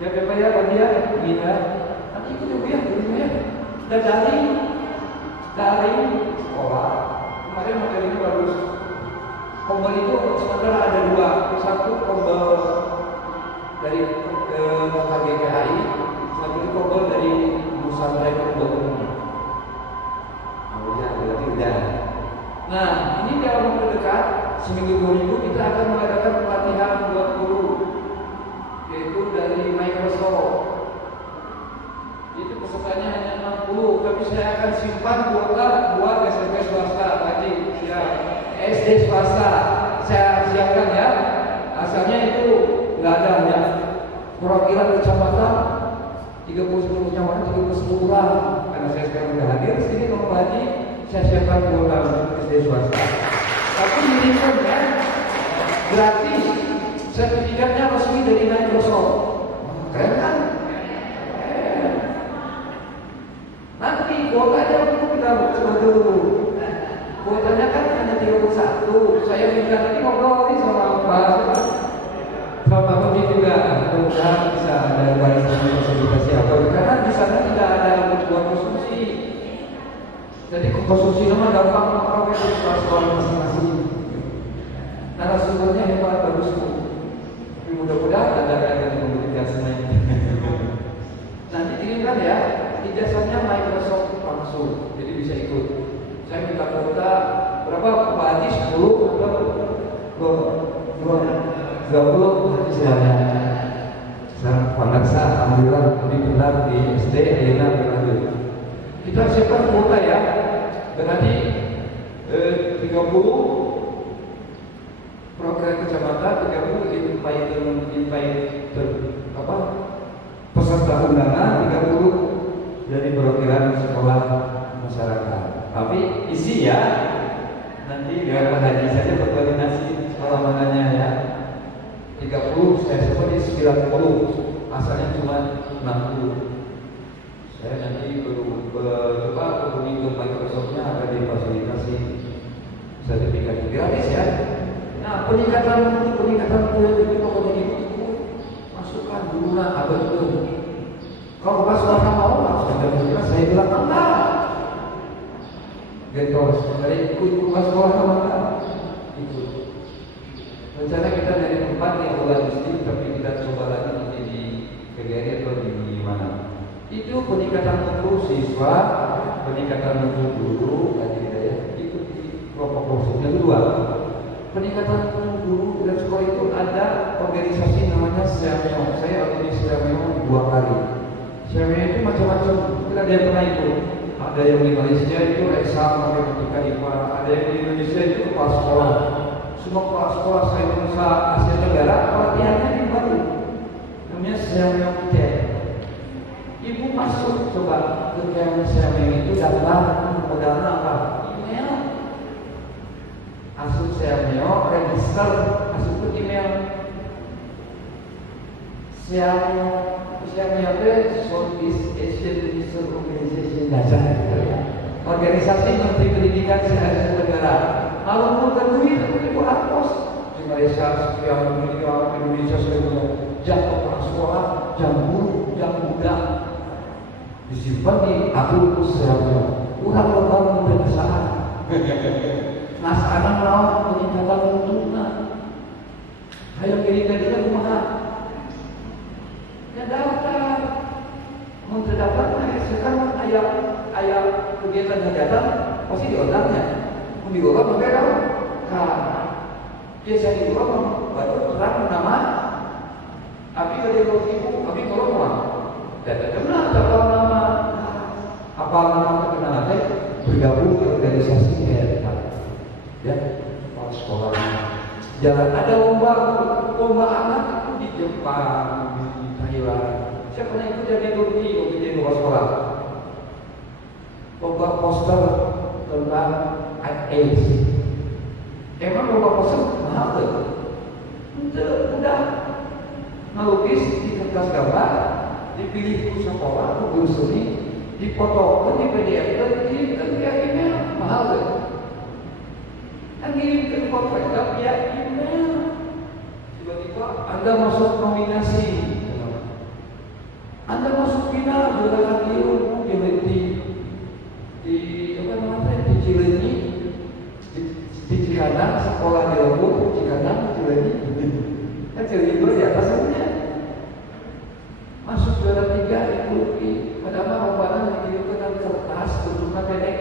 Ya Bapak ya, Pak dia, Gina. Nanti ikut Ibu ya, gurunya. Dan dari sekolah. Kemarin materinya bagus. Kombel itu sementara ada dua. Satu kombel dari KGKI, satu kombel dari Nusantara Kombel. Berarti udah. Nah, ini dalam waktu dekat seminggu 2 minggu kita akan mengadakan pelatihan buat guru, yaitu dari Microsoft. Itu pesertanya hanya 60, tapi saya akan simpan kuota buat SMP swasta tadi, ya SD swasta saya siapkan ya. Asalnya itu nggak ada ya. Perwakilan kecamatan 30 kecamatan 30 orang. Karena saya sekarang sudah hadir sini kalau Pak Haji, saya siapkan kuota SD swasta. Tapi dikirimkan ya, gratis. Sertifikatnya resmi dari Microsoft. Keren kan? Nanti kuotanya kita coba dulu. Kuotanya kan hanya 31. Saya minta nanti ngobrol nih sama Pak Budi juga. Mudah-mudahan bisa ada fasilitasi apa. Karena di sana tidak ada buat konsumsi. Jadi konsumsi nama gampang mengawal di sekolah masing-masing. Narasumbernya hebat, bagus tuh. Tapi mudah-mudahan ada yang memberikan semuanya. Nanti kirimkan ya. Ijazahnya Microsoft langsung, jadi bisa ikut. Saya minta kuota berapa Pak Haji? 10 atau 20 nanti saya sekarang Panaksa, alhamdulillah lebih benar di SD Ayana berlanjut. Kita siapkan kuota ya. Berarti 30 program kecamatan, 30 peserta undangan, 30 dari perwakilan sekolah masyarakat. Tapi isi ya, nanti biar Pak Haji saja berkoordinasi sekolah mananya ya. 30 saya seperti 90, asalnya cuma 60. Saya nanti coba hubungi ke Microsoft-nya agar difasilitasi sertifikat gratis ya. Nah, peningkatan itu pokoknya itu masukkan dulu apa itu. Kalau pas swasta mau langsung saya bilang enggak. Gitu, dari ikut pas sekolah sama enggak? Ikut. Rencana kita dari tempat yang bulan mesti, tapi kita coba lagi nanti di KGRI atau di mana. Itu peningkatan mutu siswa, peningkatan mutu guru, tadi ya. Itu di kelompok yang kedua. Peningkatan mutu guru dan sekolah itu ada organisasi namanya SEAMEO. Saya organisasi SEAMEO 2 kali. SEAMEO itu macam-macam. Kita ada yang pernah itu. Ada yang di Malaysia itu eksam matematika IPA. Ada yang di Indonesia itu kepala sekolah. Semua kepala sekolah saya Indonesia Asia Tenggara pelatihannya di baru. Namanya SEAMEO Chat. Ibu masuk coba ke SEAMEO itu daftar modalnya apa? Email. Masuk SEAMEO, register, masuk ke email. SEAMEO Southeast Asian Research Organization organisasi Menteri Pendidikan se-Asia Tenggara. Kalau mau duit itu hapus. Di Malaysia sekian miliar, Indonesia sekian. Jam kepala sekolah, jam guru, jam muda disimpan di akun SEAMEO. Kurang lembaga pemeriksaan. Nah, sekarang mau peningkatan mutunya. Ayo kirimkan dia kemana? Ya daftar. Menteri daftar, sekarang ayah kegiatan hajatan pasti diundangnya. di bawah pakai apa? Biasa di bawah baru terang nama. Abi dari ibu, abi kalau mau. Dan kenal capal nama. Apa nama kenal teh bergabung di organisasi kayak ya, sekolah. Jalan ada lomba anak itu di Jepang, di Thailand. Siapa yang ikut jadi Turki, jadi lomba sekolah. Lomba poster tentang AIDS. Emang lomba poster mahal tuh? Udah ngelukis di kertas gambar, dipilih sekolah, guru seni, dipoto, di PDF, dan via email mahal tuh. Kan kirim foto via email. Tiba-tiba Anda masuk nominasi, Anda masuk final juara di apa namanya di Cileunyi, di Cikanang, sekolah di Lombok, Cikanang, Cileunyi, kan Cileunyi di atasnya. Masuk juara 3 di padahal lombanya dikirimkan kertas bentuknya pendek,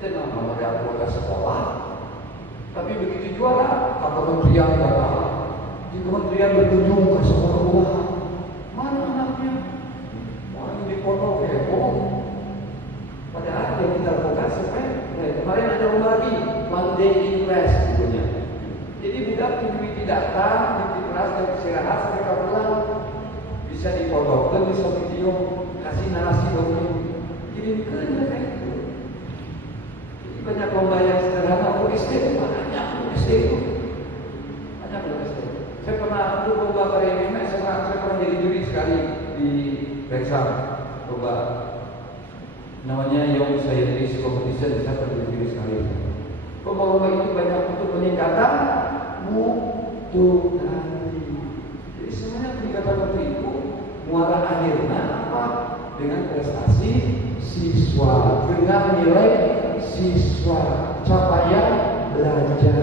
dan nama dari anggota sekolah. Tapi begitu juara, apa kementerian datang? Di kementerian berkunjung ke sekolah. Mana anaknya? Orang dipoto heboh. Padahal yang kita lakukan supaya kemarin ada lomba lagi, one day in class sebetulnya. Jadi budak mengikuti datang, mengikuti kelas dan istirahat sampai pulang. Bisa dipoto, bisa video, kasih narasi dongeng, kirimkan kayak gitu. Jadi banyak lomba yang sederhana. SD itu banyak, SD itu banyak SD. Saya pernah lomba karya mime, saya pernah jadi juri sekali di Rexam, lomba namanya Young Scientist Competition, saya pernah jadi juri sekali. Lomba-lomba itu banyak untuk peningkatan mutu tadi. Jadi semuanya peningkatan mutu itu muara akhirnya apa? Dengan prestasi siswa, dengan nilai siswa, capaian belajar.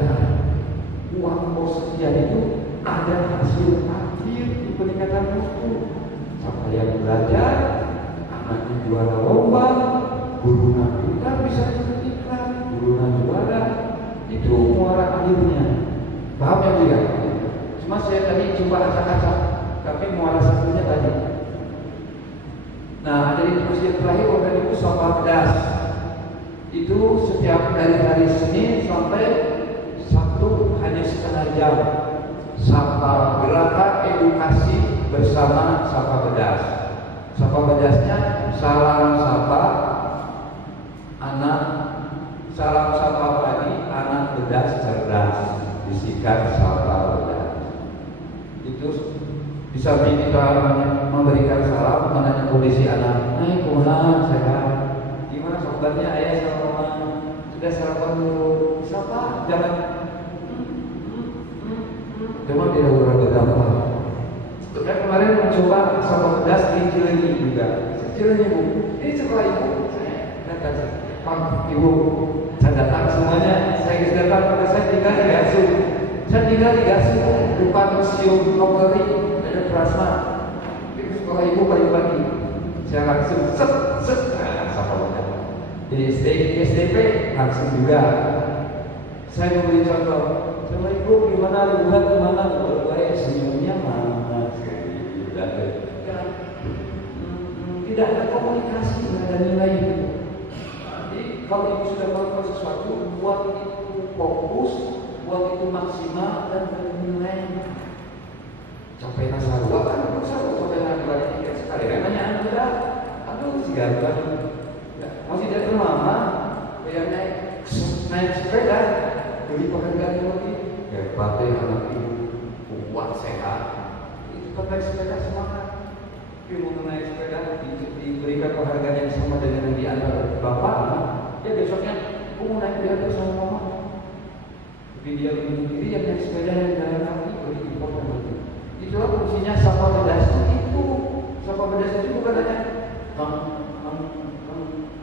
Uang pos sekian itu ada hasil akhir di peningkatan mutu. Capaian belajar, anaknya juara lomba, gurunya pintar bisa ikut-ikutan, gurunya juara, itu muara akhirnya. Paham ya juga? Cuma saya tadi coba acak-acak, tapi muara satunya tadi. Nah, ada diskusi yang terakhir organisasi sampah pedas. Itu setiap dari hari Senin sampai Sabtu hanya setengah jam. Sapa gerakan edukasi bersama Sapa Bedas. Sapa Bedasnya salam sapa anak, salam sapa pagi anak bedas cerdas, bisikan Sapa Bedas. Itu bisa kita memberikan salam, menanya kondisi anak. Kumaha sehat? Gimana sobatnya ayah sama sudah sarapan dulu? Siapa? Jangan. Cuma tidak berapa gampang. Saya kemarin mencoba sama pedas di Cileunyi juga. Cileunyi bu, ini sekolah ibu. Saya kata, Pak ibu, saya datang semuanya. Saya datang pada saya tinggal di Gasu. Saya tinggal di Gasu depan museum Kopleri ada Prasma. Itu sekolah ibu pagi-pagi. Saya langsung set sama pedas. Di SDP langsung juga. Saya memberi contoh. Sama ibu gimana liburan kemana? Baik senyumnya mana? Tidak ada komunikasi, tidak ada nilai itu. Jadi kalau ibu sudah melakukan sesuatu, buat itu fokus, buat itu maksimal dan bernilai. Sampai nasarua kan berusaha sampai nanti tiket sekali. Namanya anda, aduh si ganteng, masih datang lama, yang naik sepeda, beli penghargaan lagi. Hebat ya anak ibu, kuat sehat. Itu kan naik sepeda semangat. Tapi mau naik sepeda diberikan penghargaan yang sama dengan yang diantar bapak, ya besoknya aku mau naik sepeda sama mama. Tapi dia sendiri yang naik sepeda yang jalan kaki beri impor itu. Itulah fungsinya Sapa Bedas itu. Sapa Bedas itu bukan hanya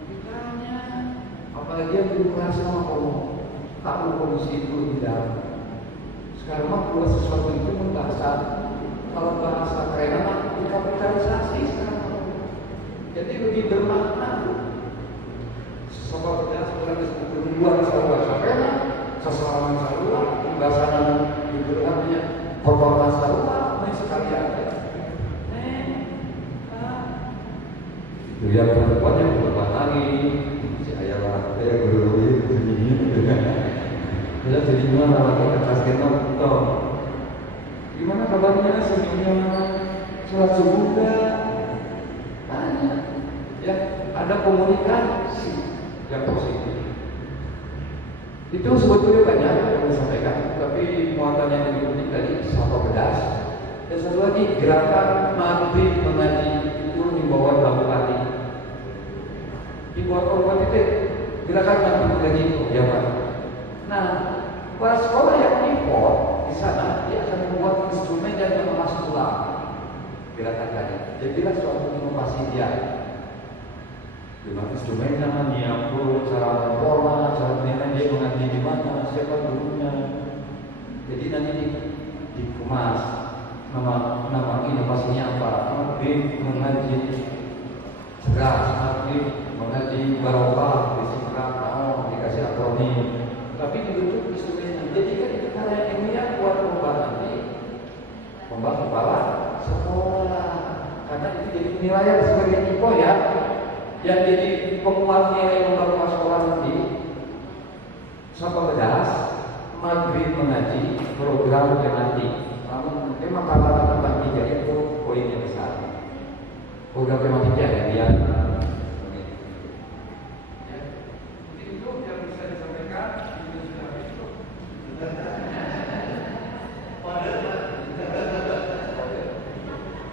pikirannya, apalagi yang di kelas sama kamu. Tahu kondisi itu di dalam. Sekarang mah buat sesuatu itu membahasa, kalau bahasa keren mah dikapitalisasi sekarang. Jadi lebih bermakna. Sapa Bedas sebenarnya luar biasa. kesalahan sarua, pembahasan itu namanya kotoran sarua, ini sekali aja. Itu yang perempuan yang berbuat lagi, si ayah lah, ayah guru ini, kita jadi gimana lagi kertas kenal, toh. Gimana kabarnya sebelumnya sholat subuh enggak? Tanya, ya ada komunikasi yang positif. Itu sebetulnya banyak yang saya sampaikan, tapi muatannya yang lebih tadi satu pedas. Dan satu lagi gerakan maghrib mengaji itu dibawa dalam hati. Dibawa kabupaten itu gerakan maghrib mengaji itu, ya Pak. Nah, para sekolah yang import di sana dia akan membuat instrumen yang mengemas ulang gerakan tadi. Jadilah suatu inovasi dia. Dengan instrumennya, nyiapkan cara memformat, cara dia mengaji di mana, siapa gurunya. Jadi nanti dikemas nama inovasinya apa? Maghrib mengaji cerdas, maghrib mengaji barokah, disiplin, dikasih akronim. Tapi dibentuk instrumennya. Jadi kan itu karena ilmiah buat membuat nanti membangun kepala sekolah. Karena itu jadi penilaian sebagai info ya. Yang jadi penguat nilai membangun sekolah nanti sampai bedas maghrib mengaji program nanti. Namun memang kata-kata tentang tiga itu poinnya besar. Program tematiknya ya dia. Itu yang bisa disampaikan.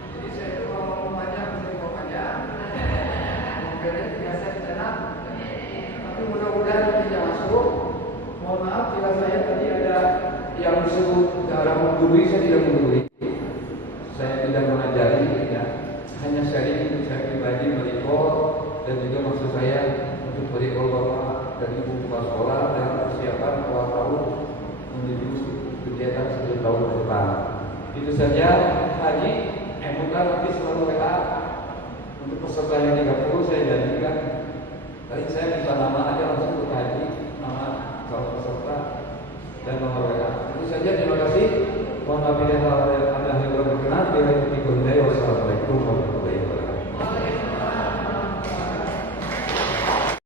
Jadi saya itu kalau mau panjang saya mau panjang. Biasa tenang. Tapi mudah-mudahan tidak masuk. Mohon maaf bila saya tadi ada yang disebut cara menggurui, saya tidak menggurui. Saya tidak mengajari, ya. Hanya sharing saya pribadi meliput dan juga maksud saya untuk berikut bapak dan ibu kepala sekolah dan persiapan awal tahun menuju kegiatan 10 tahun ke depan. Itu saja. Haji, mudah nanti selalu WA untuk peserta yang 30 saya janjikan. Tadi saya minta nama aja langsung ke Haji, nama calon peserta dan nomor WA. Itu saja. Terima kasih. Mohon maaf bila ada yang berkenan.